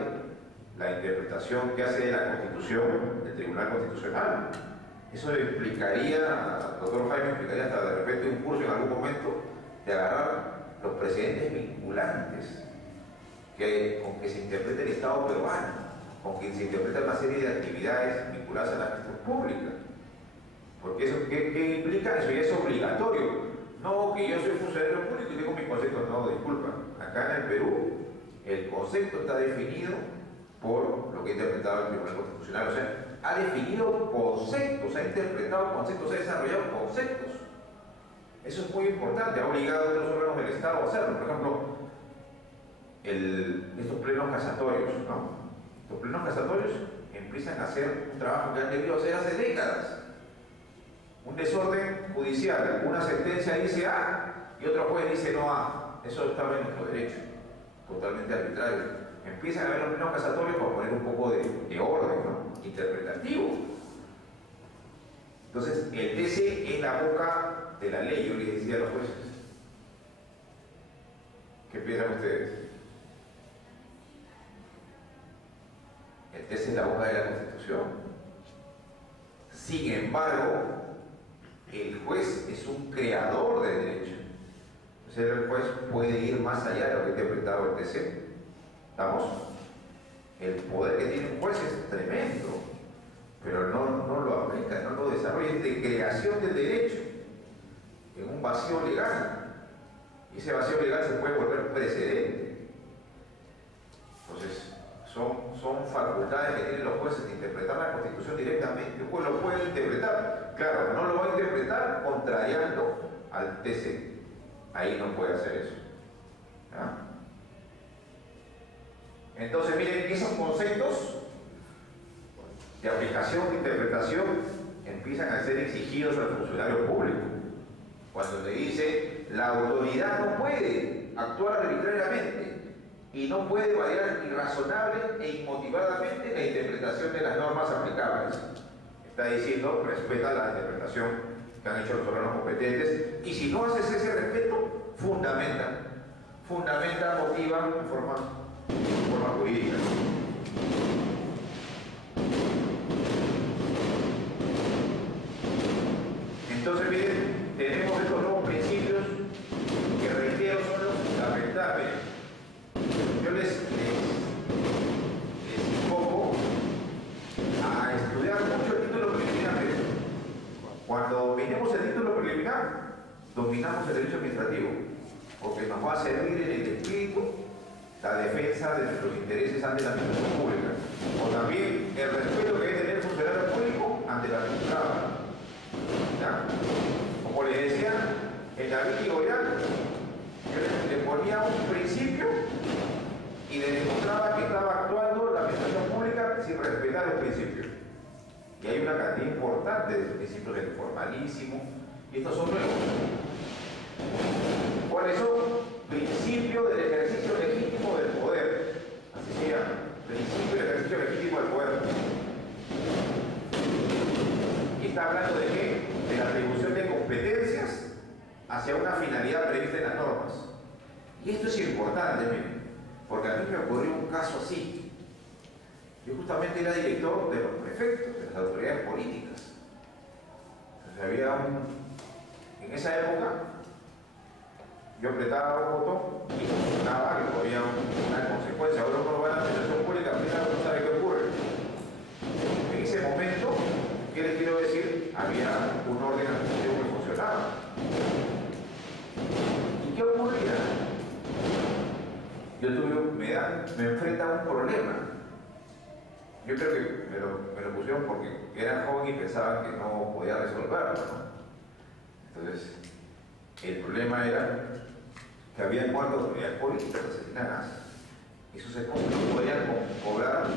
la interpretación que hace de la Constitución el Tribunal Constitucional? Eso implicaría, doctor Jaime, implicaría hasta de repente un curso en algún momento de agarrar los precedentes vinculantes con que se interprete el Estado peruano, con que se interpreta una serie de actividades vinculadas a la gestión pública. Porque eso, ¿qué implica? Eso ya es obligatorio. No, que yo soy funcionario público y tengo mis conceptos. No, disculpa. Acá en el Perú, el concepto está definido por lo que ha interpretado el Tribunal Constitucional. O sea, ha definido conceptos, ha interpretado conceptos, ha desarrollado conceptos. Eso es muy importante, ha obligado a otros órganos del Estado a hacerlo. Por ejemplo, estos plenos casatorios, ¿no? Los plenos casatorios empiezan a hacer un trabajo que han debido hacer hace décadas. Un desorden judicial, una sentencia dice A y otro juez dice no A. Eso estaba en nuestro derecho, totalmente arbitrario. Empiezan a ver los plenos casatorios para poner un poco de orden, ¿no? Interpretativo. Entonces, el TC es la boca de la ley, yo les decía a los jueces. ¿Qué piensan ustedes? El TC es la boca de la Constitución. Sin embargo, el juez es un creador de derecho. O sea, el juez puede ir más allá de lo que ha interpretado el TC. ¿Estamos? El poder que tiene un juez es tremendo, pero no lo aplica, no lo desarrolla, es de creación del derecho en un vacío legal. Y ese vacío legal se puede volver precedente. Entonces, son facultades que tienen los jueces de interpretar la Constitución directamente. Un juez lo puede interpretar, claro, no lo va a interpretar contrariando al TC. Ahí no puede hacer eso. ¿Ah? Entonces, miren, esos conceptos de aplicación, de interpretación, empiezan a ser exigidos al funcionario público. Cuando le dice, la autoridad no puede actuar arbitrariamente y no puede variar irrazonable e inmotivadamente la interpretación de las normas aplicables. Está diciendo, respeta la interpretación que han hecho los órganos competentes, y si no haces ese respeto, fundamenta, motiva en forma jurídica. Entonces, miren, tenemos estos nuevos principios que, reitero, son los fundamentales. Yo les invoco a estudiar mucho el título preliminar. Cuando dominemos el título preliminar, dominamos el derecho administrativo, porque nos va a servir en el espíritu la defensa de nuestros intereses ante la administración pública, o también el respeto que debe tener el funcionario público ante la administración. Como les decía, en la David Goyal, yo le ponía un principio y le demostraba que estaba actuando la administración pública sin respetar los principios. Y hay una cantidad importante de principios del formalismo, y estos son nuevos. ¿Cuáles son? Principio del ejercicio legítimo del poder. Así se llama. Principio del ejercicio legítimo del poder. Y está hablando de qué? De la atribución de competencias hacia una finalidad prevista en las normas. Y esto es importante, miren, porque a mí me ocurrió un caso así. Yo justamente era director de los prefectos, de las autoridades políticas. Entonces había en esa época, yo apretaba un botón y funcionaba, que había una consecuencia. Ahora uno va a la administración pública, primero no sabe qué ocurre. En ese momento, ¿qué les quiero decir? Había un orden administrativo que funcionaba. ¿Y qué ocurría? Yo me enfrenta a un problema. Yo creo que me lo pusieron porque era joven y pensaban que no podía resolverlo, ¿no? Entonces, el problema era que había muerto autoridades políticas asesinadas. Eso se podían cobrar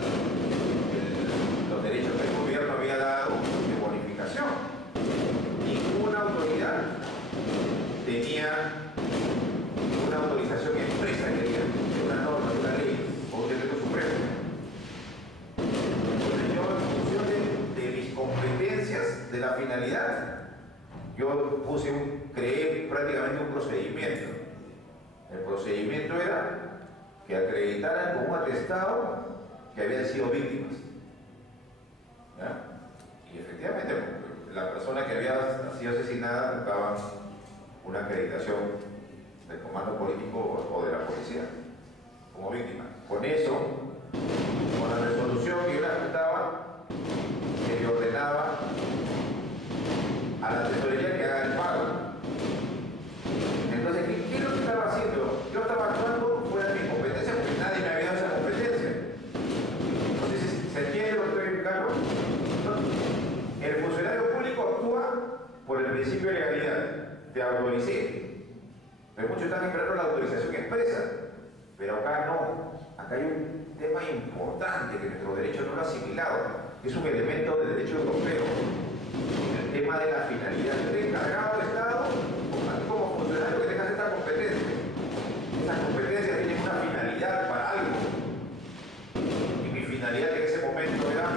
los derechos que el gobierno había dado de bonificación. Ninguna autoridad tenía una autorización expresa, de una norma, de una ley o un decreto supremo. Entonces yo, en función de mis competencias, de la finalidad, yo creé prácticamente un procedimiento. El procedimiento era que acreditaran con un atestado que habían sido víctimas. ¿Ya? Y efectivamente, la persona que había sido asesinada buscaba una acreditación del comando político o de la policía como víctima. Con eso, con la resolución que yo le ajustaba, se le ordenaba a la tesorería que haga el pago. Entonces, ¿qué es lo que estaba haciendo? Yo estaba actuando fuera de mi competencia porque nadie me había dado esa competencia. Entonces, ¿se entiende lo que estoy explicando? El funcionario público actúa por el principio de legalidad. Te autoricé. Pero muchos están esperando la autorización expresa. Pero acá no. Acá hay un tema importante que nuestro derecho no lo ha asimilado. Es un elemento del derecho europeo. El tema de la finalidad. Yo estoy encargado del Estado, como funcionario que tengas esta competencia. Estas competencias tienen una finalidad para algo. Y mi finalidad en ese momento era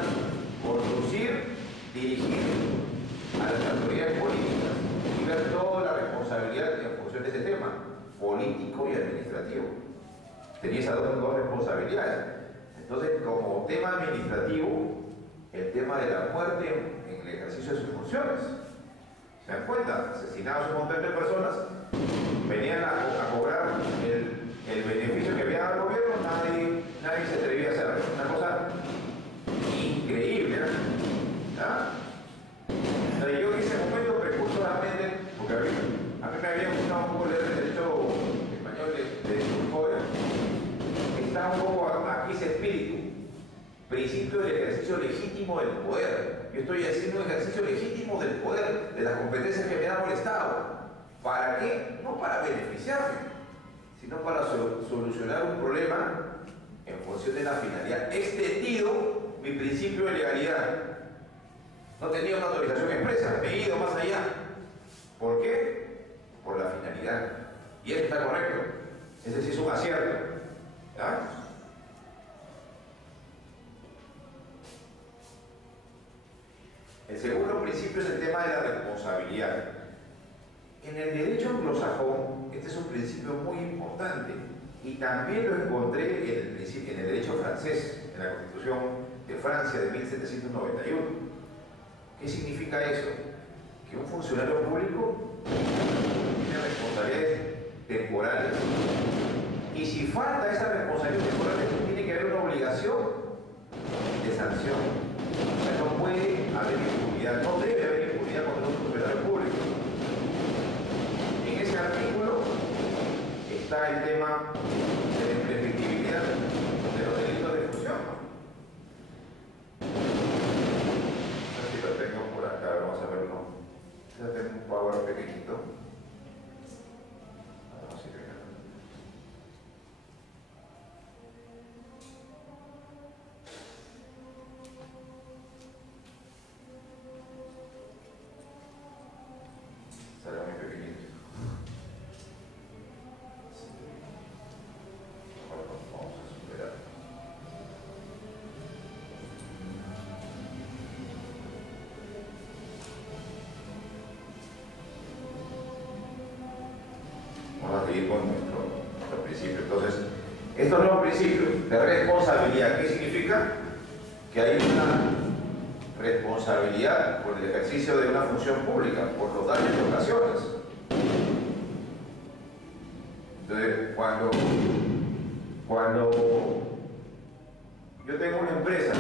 conducir, dirigir a las autoridades políticas y ver toda la responsabilidad en función de ese tema, político y administrativo. Tenía esas dos responsabilidades. Entonces, como tema administrativo, el tema de la muerte en el ejercicio de sus funciones. ¿Se dan cuenta? Asesinados un montón de personas, venían a cobrar el beneficio que había dado el gobierno, nadie se atrevía a hacerlo. Es una cosa increíble, ¿no? Entonces yo en ese momento, precursoramente, porque a mí me había gustado un poco leer el derecho español de Foucault, está un poco aquí ese espíritu, principio del ejercicio legítimo del poder. Yo estoy haciendo un ejercicio legítimo del poder, de las competencias que me da el Estado. ¿Para qué? No para beneficiarme, sino para solucionar un problema en función de la finalidad. He extendido mi principio de legalidad. No tenía una autorización expresa, me he ido más allá. ¿Por qué? Por la finalidad. Y eso está correcto. Ese sí es un acierto. ¿Ya? El segundo principio es el tema de la responsabilidad. En el derecho anglosajón, este es un principio muy importante y también lo encontré en el derecho francés, en la Constitución de Francia de 1791. ¿Qué significa eso? que un funcionario público tiene responsabilidades temporales. Y si falta esa responsabilidad temporal, tiene que haber una obligación de sanción. O sea, no puede haber impunidad, no debe haber impunidad contra un funcionario público. En ese artículo está el tema de la imprescriptibilidad de los delitos de fusión. No sé si lo tengo por acá, vamos a verlo. Ya tengo un power pequeñito. Vamos a ir acá. Sale muy pequeñito. Vamos a superar. Vamos a seguir con nuestro principio. Entonces, estos nuevos principios de responsabilidad, ¿qué significa? Que hay una responsabilidad por el ejercicio de una función pública, por los daños y ocasiones. Entonces, cuando yo tengo una empresa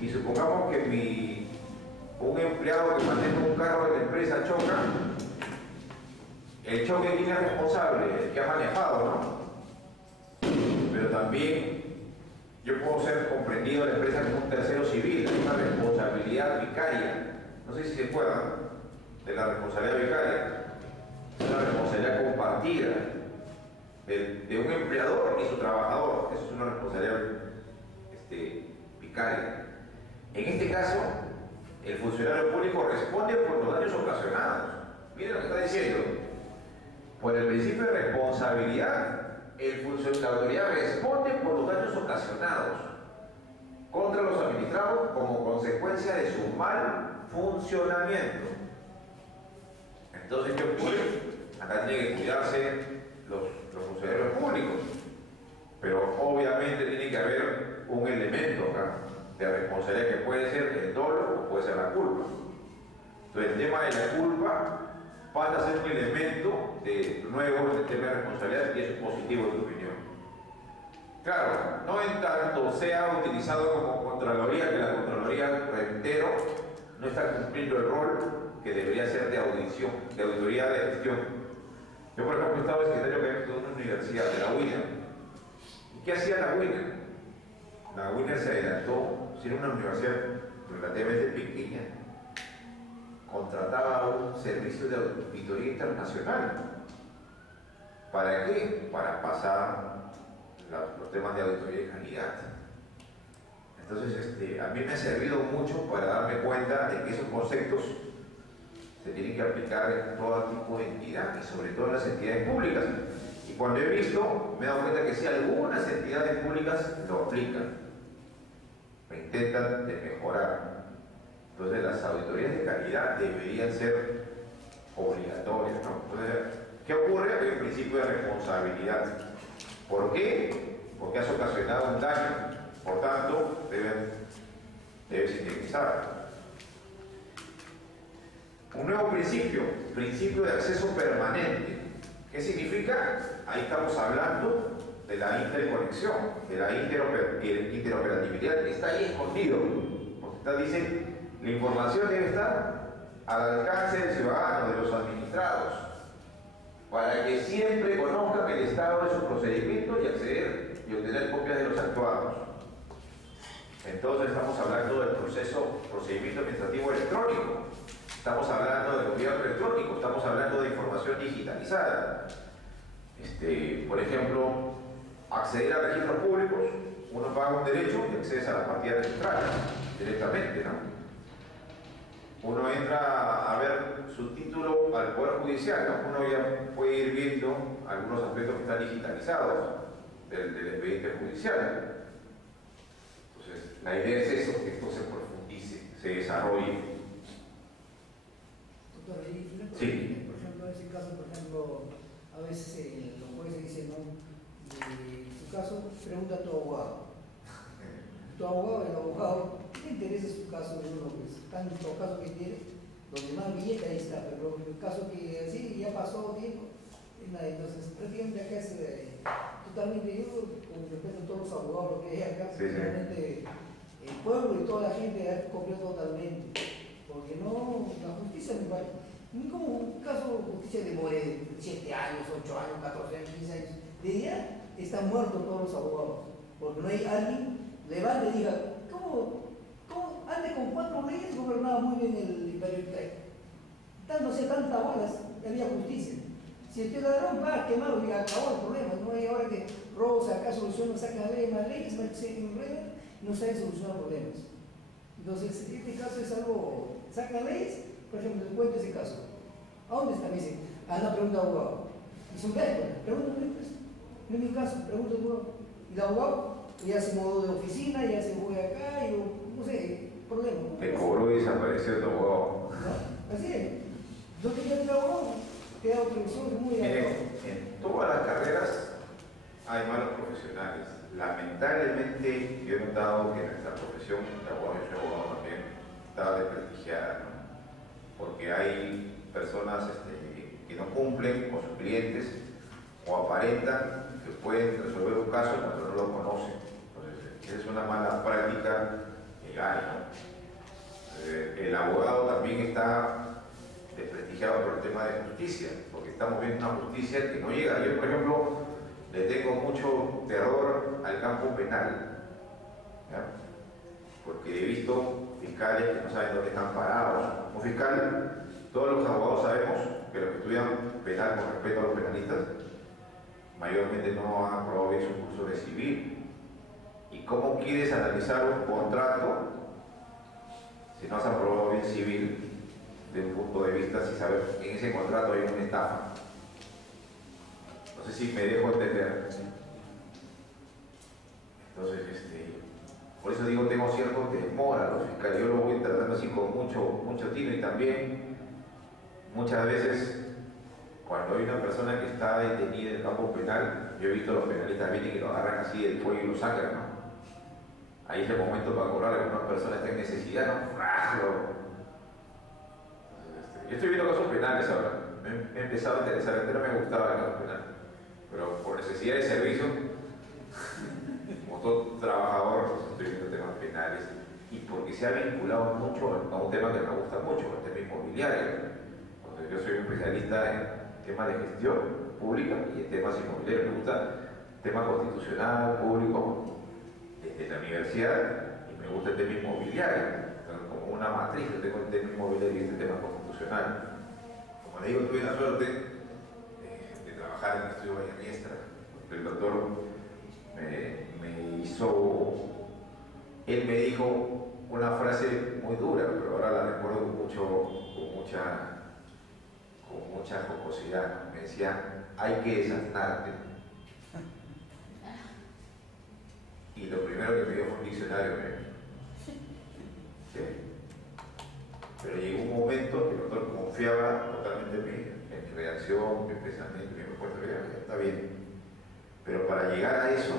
y supongamos que un empleado que mantiene un carro de la empresa choca, el choque tiene responsable, el que ha manejado, ¿no? Pero también yo puedo ser comprendido en la empresa como un tercero civil, hay una responsabilidad vicaria. No sé si se acuerdan de la responsabilidad vicaria. Es una responsabilidad compartida de un empleador y su trabajador. Eso es una responsabilidad vicaria. En este caso, el funcionario público responde por los daños ocasionados. Miren lo que está diciendo. Por el principio de responsabilidad, la autoridad responde por los daños ocasionados contra los administrados como consecuencia de su mal funcionamiento. Entonces, ¿qué ocurre? Acá tienen que cuidarse los funcionarios públicos, pero obviamente tiene que haber un elemento acá de responsabilidad que puede ser el dolo o puede ser la culpa. Entonces, el tema de la culpa pasa a ser un elemento nuevo en el tema de responsabilidad y eso es positivo en tu opinión. Claro, no en tanto sea utilizado como Contraloría, que la Contraloría, reitero, no está cumpliendo el rol que debería ser de audición, de auditoría de gestión. Yo, por ejemplo, estaba secretario académico de una universidad, de la UINER. ¿Y qué hacía la UINER? La UINER se adelantó, si era una universidad relativamente pequeña, contrataba un servicio de auditoría internacional. ¿Para qué? Para pasar los temas de auditoría de calidad. Entonces, a mí me ha servido mucho para darme cuenta de que esos conceptos se tienen que aplicar en todo tipo de entidad y sobre todo en las entidades públicas. Y cuando he visto, me he dado cuenta que sí, algunas entidades públicas lo aplican, lo intentan de mejorar. Entonces, las auditorías de calidad deberían ser obligatorias, ¿no? Entonces, ¿qué ocurre? Hay un principio de responsabilidad. ¿Por qué? Porque has ocasionado un daño, por tanto, debes indemnizar. Un nuevo principio de acceso permanente. ¿Qué significa? Ahí estamos hablando de la interconexión, de la interoperatividad, que está ahí escondido. Porque dice, la información debe estar al alcance del ciudadano, de los administrados, para que siempre conozcan el estado de su procedimiento y acceder y obtener copias de los actuados. Entonces estamos hablando del procedimiento administrativo electrónico, estamos hablando del gobierno electrónico, estamos hablando de información digitalizada. Por ejemplo, acceder a registros públicos, uno paga un derecho y accedes a las partidas centrales directamente, ¿no? Uno entra a ver su título al Poder Judicial, ¿no? Uno ya puede ir viendo algunos aspectos que están digitalizados del expediente judicial. Entonces, la idea es eso, que esto se profundice, se desarrolle. Doctor, Sí. por ejemplo, en ese caso, a veces los jueces dicen, ¿no? En su caso, pregunta a tu abogado. El abogado, ¿qué le interesa su caso de uno? Pues, tanto caso que tiene, Donde más billete ahí está, pero en el caso que sí, ya pasó tiempo, entonces prácticamente acá es totalmente, yo con respeto a todos los abogados, lo que hay acá, Sí, sí. realmente el pueblo y toda la gente ha copiado totalmente, porque no, la justicia me parece, ni como un caso de justicia de 7 años, 8 años, 14 años, 15 años, de día están muertos todos los abogados, porque no hay alguien levante y diga, ¿cómo antes con 4 leyes gobernaba muy bien el Imperio Incaico? No hacía tantas bolas, había justicia. Si el ladrón va a quemarlo, diga, acabó el problema. No hay ahora que robo, saca soluciones, saca más leyes, se enredan y no saben solucionar problemas. Entonces, este caso es algo, saca leyes, por ejemplo, les cuento ese caso. ¿A dónde está? Me dice, anda, pregunta al abogado. Dice, un médico, pregúntame, pues. No es mi caso, pregunta al abogado. Y el abogado ya se mudó de oficina, ya se fue acá, y no sé, problema. Te cobró y desapareció tu abogado. ¿No? Así es. No tenía el abogado, queda otra opción muy En todas las carreras hay malos profesionales. Lamentablemente, yo he notado que nuestra profesión, de abogado, yo soy abogado también, está desprestigiada, ¿no? Porque hay personas que no cumplen con sus clientes o aparentan que pueden resolver un caso cuando no lo conocen. Entonces, esa es una mala práctica legal, ¿no? El abogado también está desprestigiado por el tema de justicia, porque estamos viendo una justicia que no llega. Yo, por ejemplo, le tengo mucho terror al campo penal, ¿ya? Porque he visto fiscales que no saben dónde están parados. Un fiscal, todos los abogados sabemos que los que estudian penal con respeto a los penalistas, mayormente no han aprobado bien su curso de civil. ¿Y cómo quieres analizar un contrato si no has aprobado bien civil de un punto de vista, si sabes que en ese contrato hay una estafa? No sé si me dejo entender. Entonces, por eso digo, tengo cierto temor a los fiscales. Yo lo voy tratando así con mucho tino, y también muchas veces cuando hay una persona que está detenida en el campo penal, yo he visto a los penalistas vienen y lo agarran así del cuello y lo sacan, ¿no? Ahí es el momento para cobrar. Alguna persona está en necesidad, ¿no? Yo estoy viendo casos penales ahora. Me he empezado a interesar, antes no me gustaba el caso penal, pero por necesidad de servicio, como todo trabajador, estoy viendo temas penales, y porque se ha vinculado mucho a un tema que me gusta mucho, el tema inmobiliario. Entonces, yo soy un especialista en temas de gestión pública y en temas inmobiliarios. Me gusta el tema constitucional, público, desde la universidad, y me gusta el tema inmobiliario. Entonces, como una matriz, yo tengo el tema inmobiliario y este tema constitucional. Como le digo, tuve la suerte de trabajar en el estudio de Maestra. El doctor me hizo, él me dijo una frase muy dura, pero ahora la recuerdo con mucha jocosidad. Me decía, hay que desasnarte. Y lo primero que me dio fue un diccionario. ¿Sí? Pero llegó un momento que el doctor confiaba totalmente en mi reacción, mi pensamiento, mi respuesta. Está bien. Pero para llegar a eso,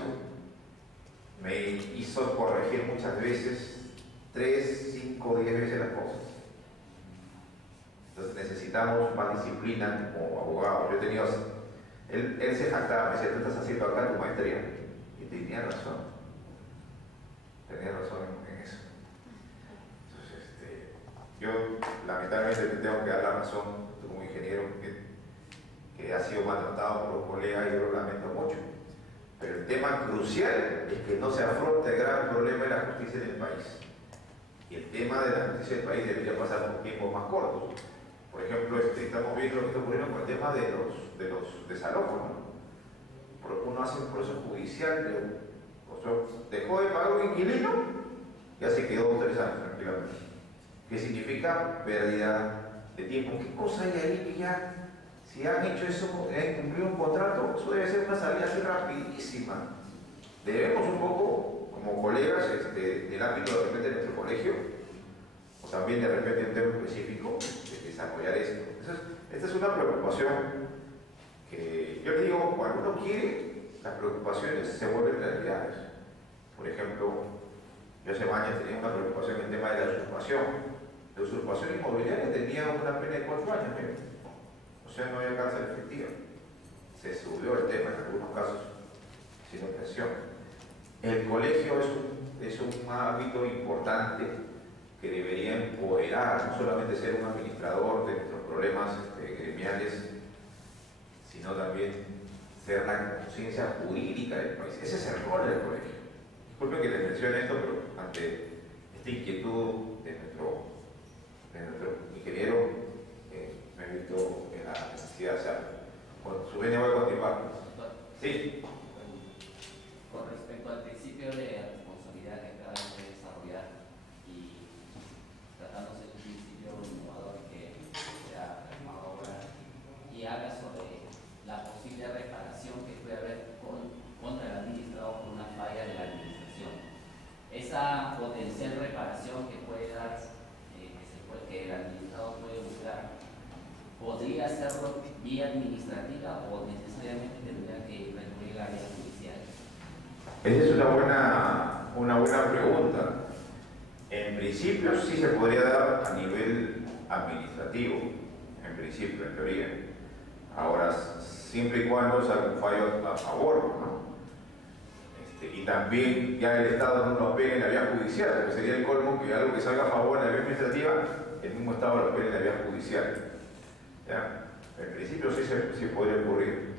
me hizo corregir muchas veces, 3, 5, 10 veces las cosas. Entonces necesitamos más disciplina como abogados. Yo tenía, él se jactaba, me decía, tú estás haciendo acá tu maestría. Y tenía razón. Tenía razón en eso. Entonces, yo lamentablemente te tengo que dar la razón, tú como ingeniero que ha sido maltratado por los colegas, y yo lo lamento mucho. Pero el tema crucial es que no se afronta el gran problema de la justicia en el país. Y el tema de la justicia del país debería pasar por tiempos más cortos. Por ejemplo, estamos viendo lo que está ocurriendo con el tema de los desalojos, ¿no? Porque uno hace un proceso judicial, dejó de pagar un inquilino, ya se quedó 3 años tranquilamente. ¿Qué significa? Pérdida de tiempo. ¿Qué cosa hay ahí que ya, si han hecho eso, han cumplido un contrato? Eso debe ser una salida así rapidísima. Debemos un poco, como colegas del ámbito de repente de nuestro colegio, o también de repente un tema específico, desarrollar esto. Esta es una preocupación que yo le digo, cuando uno quiere, las preocupaciones se vuelven realidades. Por ejemplo, yo hace años tenía una preocupación en el tema de la usurpación. de usurpación inmobiliaria tenía una pena de 4 años, ¿eh? O sea, no había cárcel efectiva. Se subió el tema en algunos casos, sin objeción. El colegio es un hábito importante que debería empoderar, no solamente ser un administrador de nuestros problemas gremiales, sino también ser la conciencia jurídica del país. Ese es el rol del colegio. Disculpen que les mencione esto, pero ante esta inquietud de nuestro ingeniero, me he visto en la necesidad de hacerlo. Con su venia voy a continuar. Sí. Con respecto al principio de responsabilidad que acabamos de desarrollar y tratándose de un principio innovador que sea ahora y habla sobre la posible reparación que puede haber contra el administrador por una falla de la administración. Esa potencial reparación que puede dar, que el administrador puede buscar, ¿podría hacerlo vía administrativa o necesariamente tendría que recurrir a la vía judicial? Esa es una buena pregunta. En principio sí se podría dar a nivel administrativo, en principio, en teoría. Ahora, siempre y cuando salga un fallo a favor, ¿no? Y también ya el Estado no lo pega en la vía judicial, porque sería el colmo que algo que salga a favor en la vía administrativa, el mismo Estado lo pega en la vía judicial. ¿Ya? En principio sí podría ocurrir.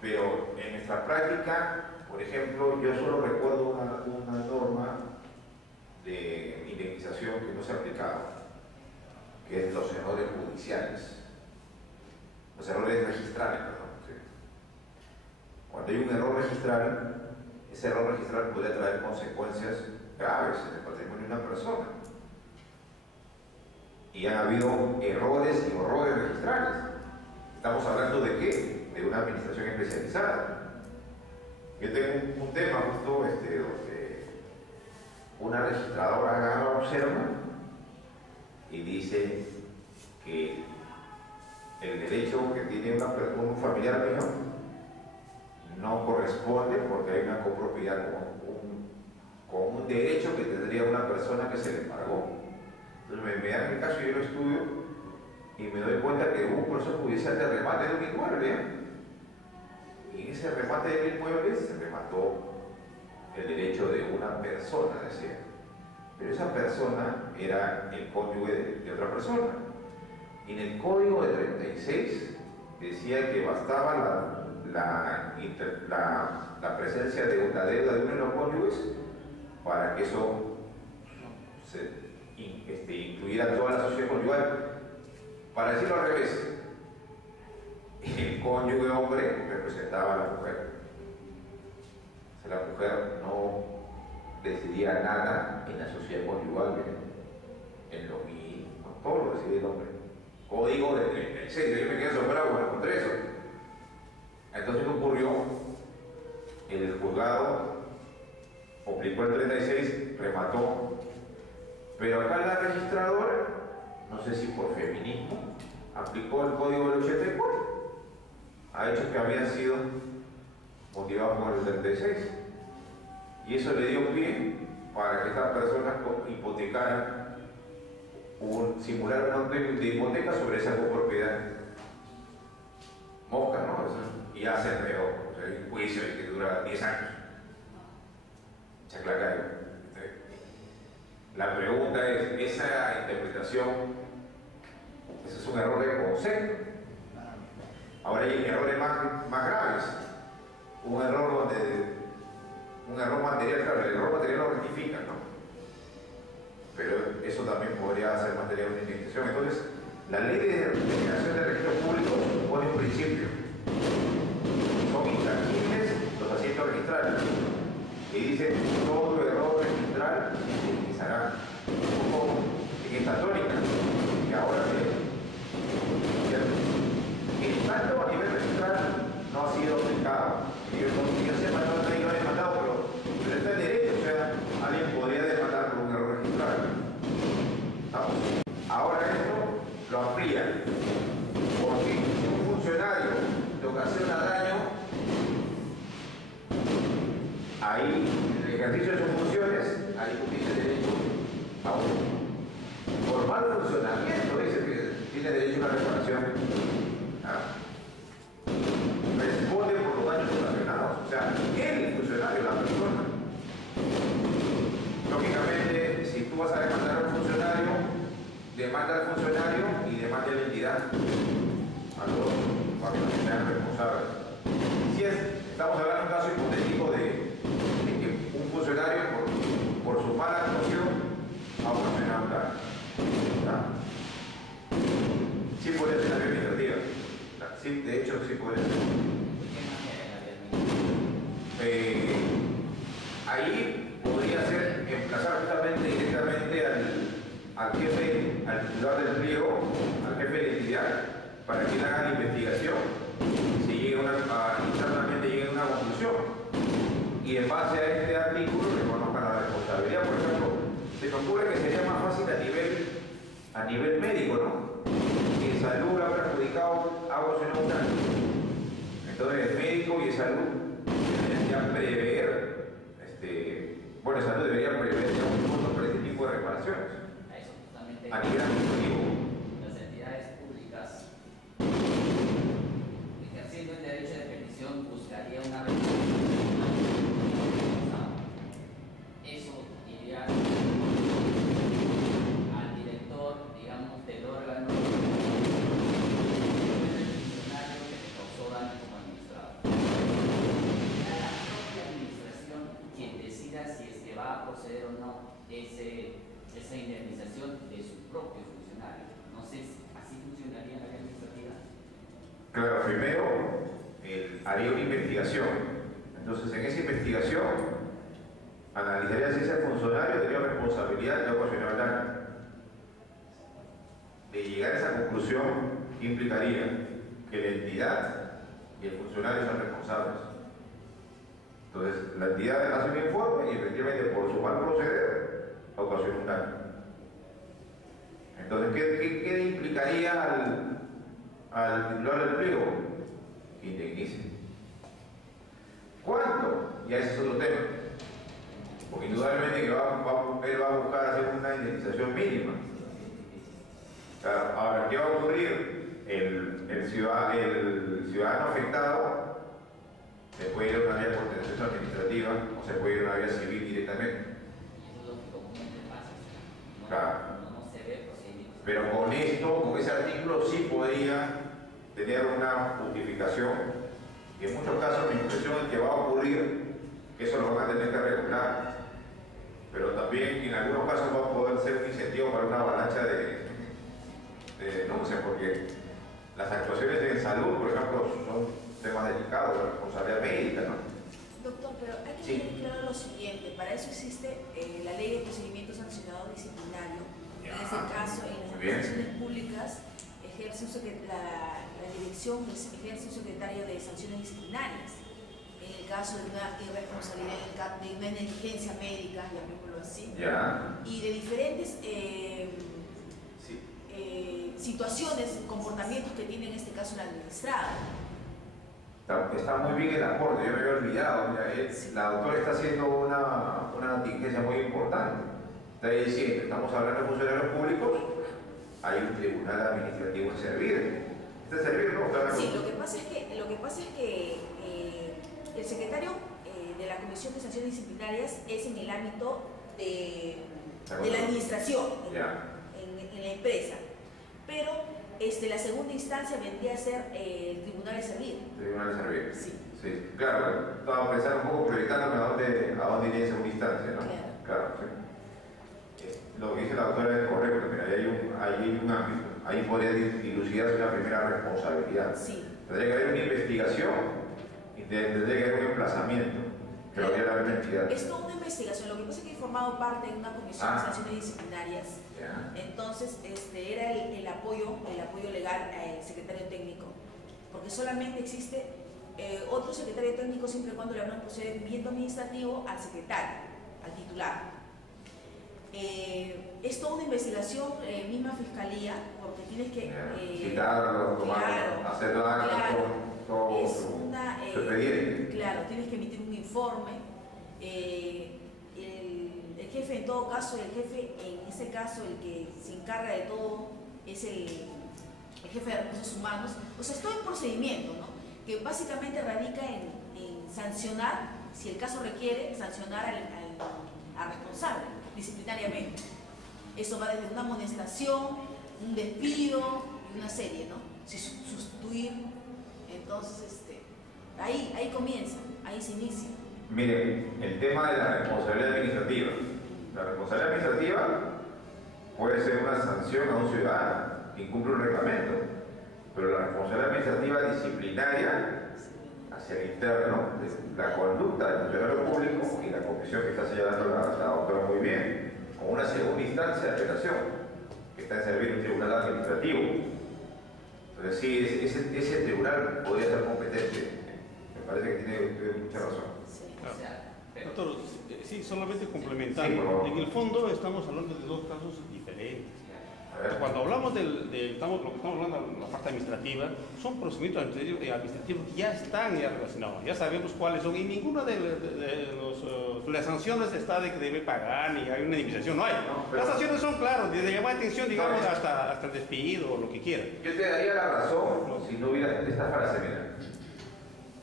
Pero en nuestra práctica, por ejemplo, yo solo recuerdo una norma de indemnización que no se ha aplicado, que es los errores judiciales, los errores registrales, perdón. ¿Sí? Cuando hay un error registral, ese error registral puede traer consecuencias graves en el patrimonio de una persona. Y han habido errores y horrores registrales. ¿Estamos hablando de qué? De una administración especializada. Yo tengo un tema justo donde una registradora agarra, observa y dice que el derecho que tiene un familiar mío no corresponde porque hay una copropiedad con un derecho que tendría una persona que se le embargó. Entonces me dan el caso y yo lo estudio y me doy cuenta que hubo un proceso judicial de remate de un inmueble. Y en ese remate del inmueble se remató el derecho de una persona, decía. Pero esa persona era el cónyuge de otra persona. Y en el código de 36 decía que bastaba la presencia de una deuda de uno de los cónyuges para que eso incluyera toda la sociedad conyugal. Para decirlo al revés, el cónyuge hombre representaba a la mujer. O sea, la mujer no decidía nada en la sociedad conyugal, en lo mismo, todo lo decidía el hombre. Código de 36, yo me quedé asombrado cuando encontré eso. Entonces ocurrió, el juzgado aplicó el 36, remató, pero acá la registradora, no sé si por feminismo, aplicó el código del 84 a hechos que habían sido motivados por el 36. Y eso le dio pie para que estas personas hipotecaran, simularan un de hipoteca sobre esa copropiedad. Mosca, ¿no? Y ya se enredó, o sea, hay un juicio que dura 10 años. Chaclacayo. La pregunta es, ¿esa interpretación, ese es un error de concepto? Ahora hay errores más graves. Un error material, claro, el error material lo rectifica, ¿no? Pero eso también podría ser material de indemnización. Entonces, la ley de determinación de registro público supone un principio. Son intangibles los asientos registrales. Y dice, todo error registral se indemnizará. Como en esta tónica, que ahora el saldo a nivel registral no ha sido aplicado. Yo sepa, no lo he demandado, pero está en derecho, o sea, alguien podría demandar por un error registral. ¿Estamos? Ahora esto lo amplía, porque si un funcionario le ocasiona daño, ahí, en el ejercicio de sus funciones, ahí tiene derecho a un mal funcionamiento, dice que tiene derecho a una reparación. Responde por los daños ocasionados, o sea, el funcionario, la persona. Lógicamente, si tú vas a demandar a un funcionario, demanda al funcionario y demanda a la entidad, a los para que sean responsables. Si estamos hablando de un caso hipotético de que un funcionario, por su mala actuación, ha ocasionado un daño. Sí puede ser la vía administrativa. Sí, de hecho, sí puede ser. Ahí podría ser emplazar justamente directamente al jefe, al titular del pliego, al jefe de entidad, para que haga la investigación, si internamente llegue a una conclusión. Y en base a este artículo reconozca la responsabilidad. Por ejemplo, se me ocurre que sería más fácil a nivel médico, ¿no? Si en salud ha perjudicado, ha ocasionado un daño. Entonces el médico y el salud deberían prever, bueno, el salud debería prever un fondo para este tipo de reparaciones. Eso justamente A nivel administrativo. las entidades públicas ejerciendo el derecho de petición buscaría una respuesta. Eso iría al director, digamos, del órgano funcionario que le causó daño como administrador. Será la propia administración quien decida si es que va a proceder o no esa indemnización de su propio funcionario. No sé si así funcionaría la administrativa. Claro, primero haría una investigación. Entonces, en esa investigación analizaría si ese funcionario tenía responsabilidad de ocasionar el daño. De llegar a esa conclusión, ¿qué implicaría? Que la entidad y el funcionario son responsables. Entonces, la entidad hace un informe y efectivamente por su mal proceder ocasiona un daño. Entonces, ¿qué implicaría al titular del pliego? Que indemnice. ¿Cuánto? Ya ese es otro tema. Porque indudablemente que él va a buscar hacer una indemnización mínima. Claro, ahora, ¿qué va a ocurrir? El ciudadano afectado se puede ir a una vía por contencioso administrativa o se puede ir a una vía civil directamente. Y eso es lo que comúnmente pasa. Claro. No se ve procedimientos. Pero con esto, con ese artículo, sí podría tener una justificación. Y en muchos casos, mi impresión es que va a ocurrir que eso lo van a tener que regular. Pero también, en algunos casos, va a poder ser un incentivo para una avalancha de denuncias, porque las actuaciones en salud, por ejemplo, son temas delicados, la responsabilidad médica, ¿no? Doctor, pero hay que Sí. tener claro lo siguiente, para eso existe la ley de procedimiento sancionado disciplinario. En ese caso, en las Muy bien. administraciones públicas ejerce la dirección ejerce un secretario de sanciones disciplinarias. En el caso de una irresponsabilidad, de una negligencia médica, llamémoslo así, Ya. y de diferentes Sí. situaciones, comportamientos que tiene en este caso el administrado. Está muy bien el aporte, yo me había olvidado. Mira, la doctora está haciendo una diligencia muy importante. Está diciendo, estamos hablando de funcionarios públicos, hay un tribunal administrativo en servir. ¿Este servir no? Claro. Sí, lo que pasa es que el secretario de la Comisión de Sanciones Disciplinarias es en el ámbito de la administración, en la empresa. Pero la segunda instancia vendría a ser el Tribunal de Servir. Tribunal de servir. Sí. Sí. Claro, estaba pensando un poco, proyectándome a dónde iría esa instancia, ¿no? Claro. Sí. Lo que dice la doctora es correcto, mira, ahí hay un ámbito, ahí podría dilucidarse una primera responsabilidad. Sí. Tendría que haber una investigación y tendría que haber un emplazamiento, pero habría la misma entidad. Es toda una investigación. Lo que pasa es que he formado parte de una comisión de sanciones disciplinarias. Ya. Entonces, era el apoyo legal al secretario técnico, porque solamente existe otro secretario técnico siempre y cuando le habrá un procedimiento administrativo al secretario, al titular. Es toda una investigación, misma fiscalía, porque tienes que citarlo, tomarlo, hacer la acta, todo es su una expediente. claro, tienes que emitir un informe. El jefe, en todo caso, el jefe, en ese caso, el que se encarga de todo es el jefe de recursos humanos. O sea, es todo un procedimiento, ¿no? Que básicamente radica en sancionar, si el caso requiere, sancionar al responsable disciplinariamente. Eso va desde una amonestación, un despido y una serie, ¿no? Si sustituir, entonces ahí comienza, ahí se inicia. Miren, el tema de la responsabilidad administrativa. La responsabilidad administrativa puede ser una sanción a un ciudadano que incumple un reglamento, pero la responsabilidad administrativa disciplinaria hacia el interno, la conducta del funcionario público y la comisión que está señalando la doctora muy bien, con una segunda instancia de apelación que está en servicio de un tribunal administrativo. Entonces sí, ese tribunal podría ser competente. Me parece que tiene usted mucha razón. Doctor, sí, solamente complementando. Sí, en el fondo estamos hablando de dos casos diferentes. Cuando hablamos lo que estamos hablando de la parte administrativa, son procedimientos administrativos que ya están relacionados, ya sabemos cuáles son, y ninguna de las sanciones está de que debe pagar, ni hay una indemnización, no hay. Las sanciones son claras, desde llamar atención, digamos, hasta el despido o lo que quiera. Yo te daría la razón si no hubiera esta frase, mira.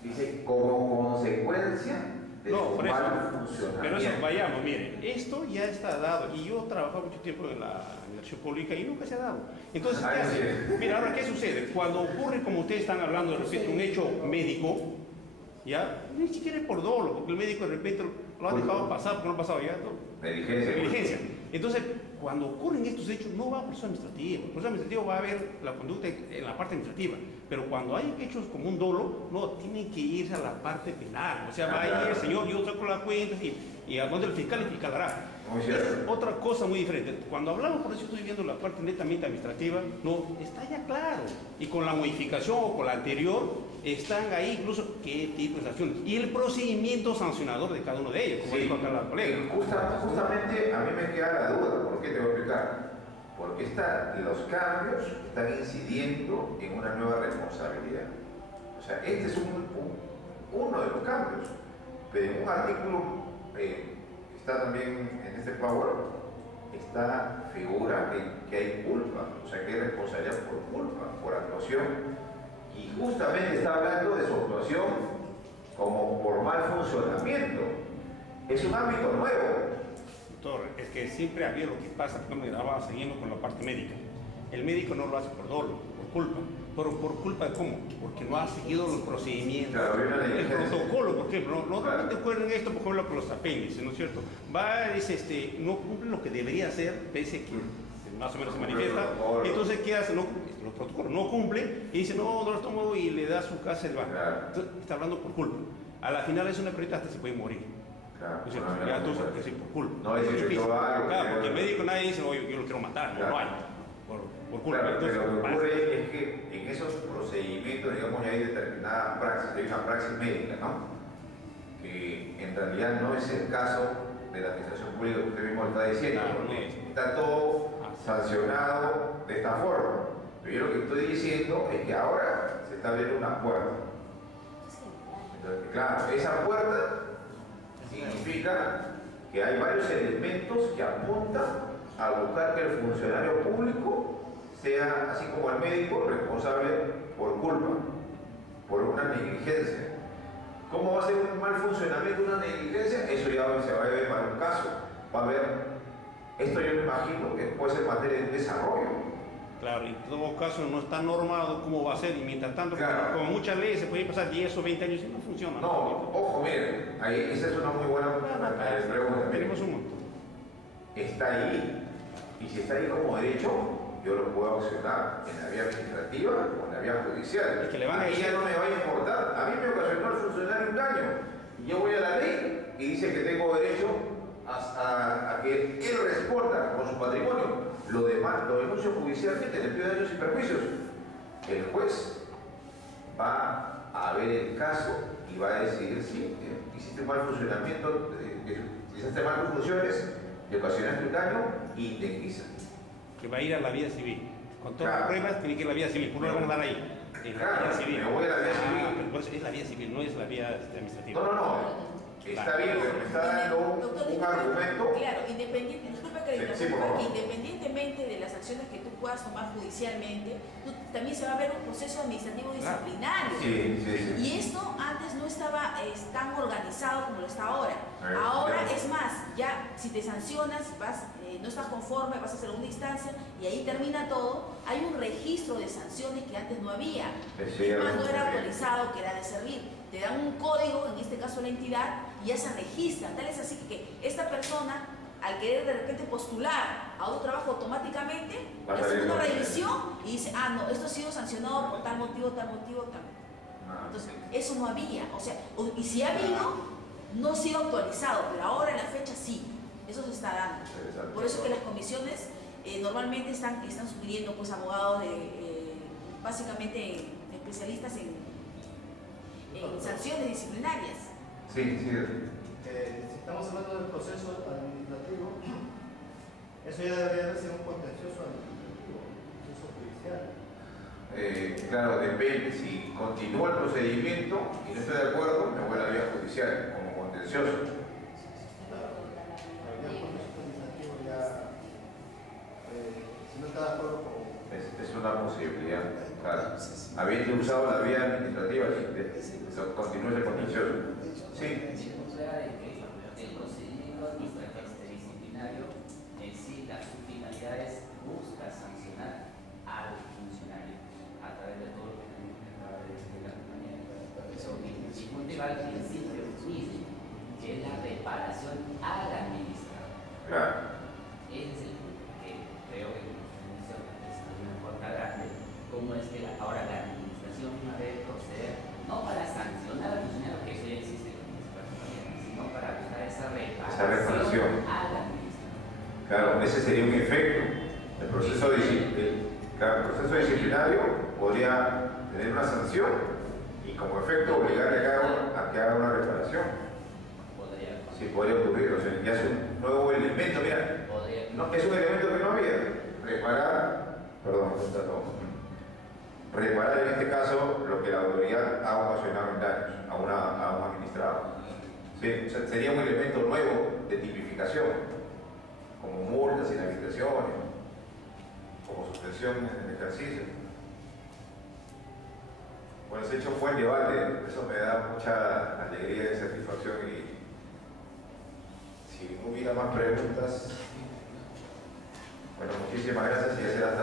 Dice, como consecuencia de su mal funcionamiento. Pero eso, vayamos, miren, esto ya está dado, y yo he trabajado mucho tiempo en la administración pública y nunca se ha dado. Entonces, ¿qué hace? Mira, ahora, ¿qué sucede? Cuando ocurre, como ustedes están hablando, de repente, un hecho médico, ya, ni siquiera es por dolo, porque el médico de repente lo ha dejado pasar, porque no ha pasado ya. Negligencia. Entonces, cuando ocurren estos hechos, no va a proceso administrativo. El proceso administrativo va a ver la conducta en la parte administrativa. Pero cuando hay hechos como un dolo, no, tienen que irse a la parte penal. O sea, va a ir, señor, yo saco las cuentas y a donde el fiscal y fiscalará. Es otra cosa muy diferente. Cuando hablamos, por eso estoy viendo la parte netamente administrativa, no, está ya claro. Y con la modificación o con la anterior, están ahí incluso qué tipo de sanciones. Y el procedimiento sancionador de cada uno de ellos, como dijo acá la colega. Justamente a mí me queda la duda, ¿por qué te voy a explicar? Porque los cambios están incidiendo en una nueva responsabilidad. O sea, este es uno de los cambios. Pero en un artículo está también en este Power, figura que hay culpa, o sea, que hay responsabilidad por culpa, por actuación. Y justamente está hablando de su actuación como por mal funcionamiento. Es un ámbito nuevo. Doctor, es que siempre había lo que pasa, ahora siguiendo con la parte médica. El médico no lo hace por dolo, por culpa. ¿Por culpa de cómo? Porque no ha seguido los procedimientos. Claro, el protocolo, por ejemplo. No realmente ocurre en esto, por ejemplo, con los apéndices, ¿no es cierto? Dice, no cumple lo que debería hacer, pese que más o menos se manifiesta. Entonces, ¿qué hace? No, los protocolos no cumple y dice, no lo tomo y le da su casa el banco. Entonces, está hablando por culpa. A la final es una pérdida, hasta se puede morir. Claro, ¿no es cierto? Ya tú sabes que sí, por culpa. No es difícil. Claro, porque el médico nadie dice, no, yo lo quiero matar, no hay. Por culpa. Claro, entonces, pero lo que ocurre es que en esos procedimientos, digamos, ya hay determinada praxis, hay una praxis médica, ¿no? Que en realidad no es el caso de la administración pública que usted mismo está diciendo, porque está todo sancionado de esta forma. Pero yo lo que estoy diciendo es que ahora se está abriendo una puerta. Entonces, claro, esa puerta significa que hay varios elementos que apuntan a buscar que el funcionario público sea, así como el médico, responsable por culpa, por una negligencia. ¿Cómo va a ser un mal funcionamiento, una negligencia? Eso ya se va a ver para un caso. Va a haber, esto yo me imagino que puede ser materia de desarrollo. Claro, y en todo caso no está normado cómo va a ser, y mientras tanto, claro, como muchas leyes se pueden pasar 10 o 20 años y no funciona. No, ojo, miren, ahí, esa es una muy buena pregunta. Tenemos un montón. Está ahí, y si está ahí como derecho, yo lo puedo accionar en la vía administrativa o en la vía judicial. Es que le van a decir, ya no me va a importar. A mí me ocasionó el funcionario un daño. Y yo voy a la ley y dice que tengo derecho a que él responda con su patrimonio. Lo demás lo denuncio judicialmente, le pido daños y perjuicios. El juez va a ver el caso y va a decidir si hiciste mal funcionamiento, hiciste mal tus funciones, le ocasionaste un daño y indemniza. Que va a ir a la vía civil. Con todas las pruebas tiene que ir a la vía civil. ¿Por qué lo van a dar ahí? En la vía civil. Me voy a la vía civil. Pero por eso es la vía civil, no es la vía administrativa. No. Está bien, pero me está dando un argumento. Claro, independientemente de las acciones que tú puedas tomar judicialmente, también se va a ver un proceso administrativo disciplinario. Sí. Y esto antes no estaba tan organizado como lo está ahora. Ahora es más, ya si te sancionas, no estás conforme, vas a segunda instancia y ahí termina todo, hay un registro de sanciones que antes no había. Además no era actualizado, que era de servir. Te dan un código, en este caso la entidad, y ya se registra. Tal es así que esta persona, al querer de repente postular a otro trabajo automáticamente, hace una revisión y dice, no, esto ha sido sancionado por tal motivo, tal. Entonces, eso no había. O sea, y si ha habido, no ha sido actualizado, pero ahora en la fecha sí. Eso se está dando. Por eso que las comisiones normalmente están sugiriendo pues abogados básicamente especialistas en sanciones disciplinarias. Sí. Si estamos hablando del proceso administrativo, eso ya debería ser un contencioso administrativo, un proceso judicial. Claro, depende. Si continúa el procedimiento y no estoy de acuerdo, me voy a la vía judicial como contencioso. Si no está de acuerdo con... Es una posibilidad, claro. Habiendo usado la vía administrativa, continúa ese contencioso. Sí. O sea, el procedimiento disciplinario en sí, las finalidades busca sancionar al funcionario a través de todo lo que acaba de decir la compañera. Y motiva al principio mismo, que es la reparación al administrador. Claro. Ese es el punto que creo que es una puerta grande. Cómo es que ahora la administración va a proceder no para sancionar al funcionario, que eso ya existe con nuestra compañera, sino para buscar esa reparación al administrador. Claro, ese sería un efecto. El proceso disciplinario podría tener una sanción y como efecto obligarle a que haga una reparación. Sí, podría ocurrir, o sea, ya es un nuevo elemento. Mira, no, es un elemento que no había. Reparar en este caso lo que la autoridad ha ocasionado en daños a un administrado. Sí, o sea, sería un elemento nuevo de tipificación, como multas, inhabilitaciones, como suspensión en el ejercicio. Bueno, ese hecho fue el debate, eso me da mucha alegría y satisfacción. Y si no hubiera más preguntas, bueno, muchísimas gracias y ya será hasta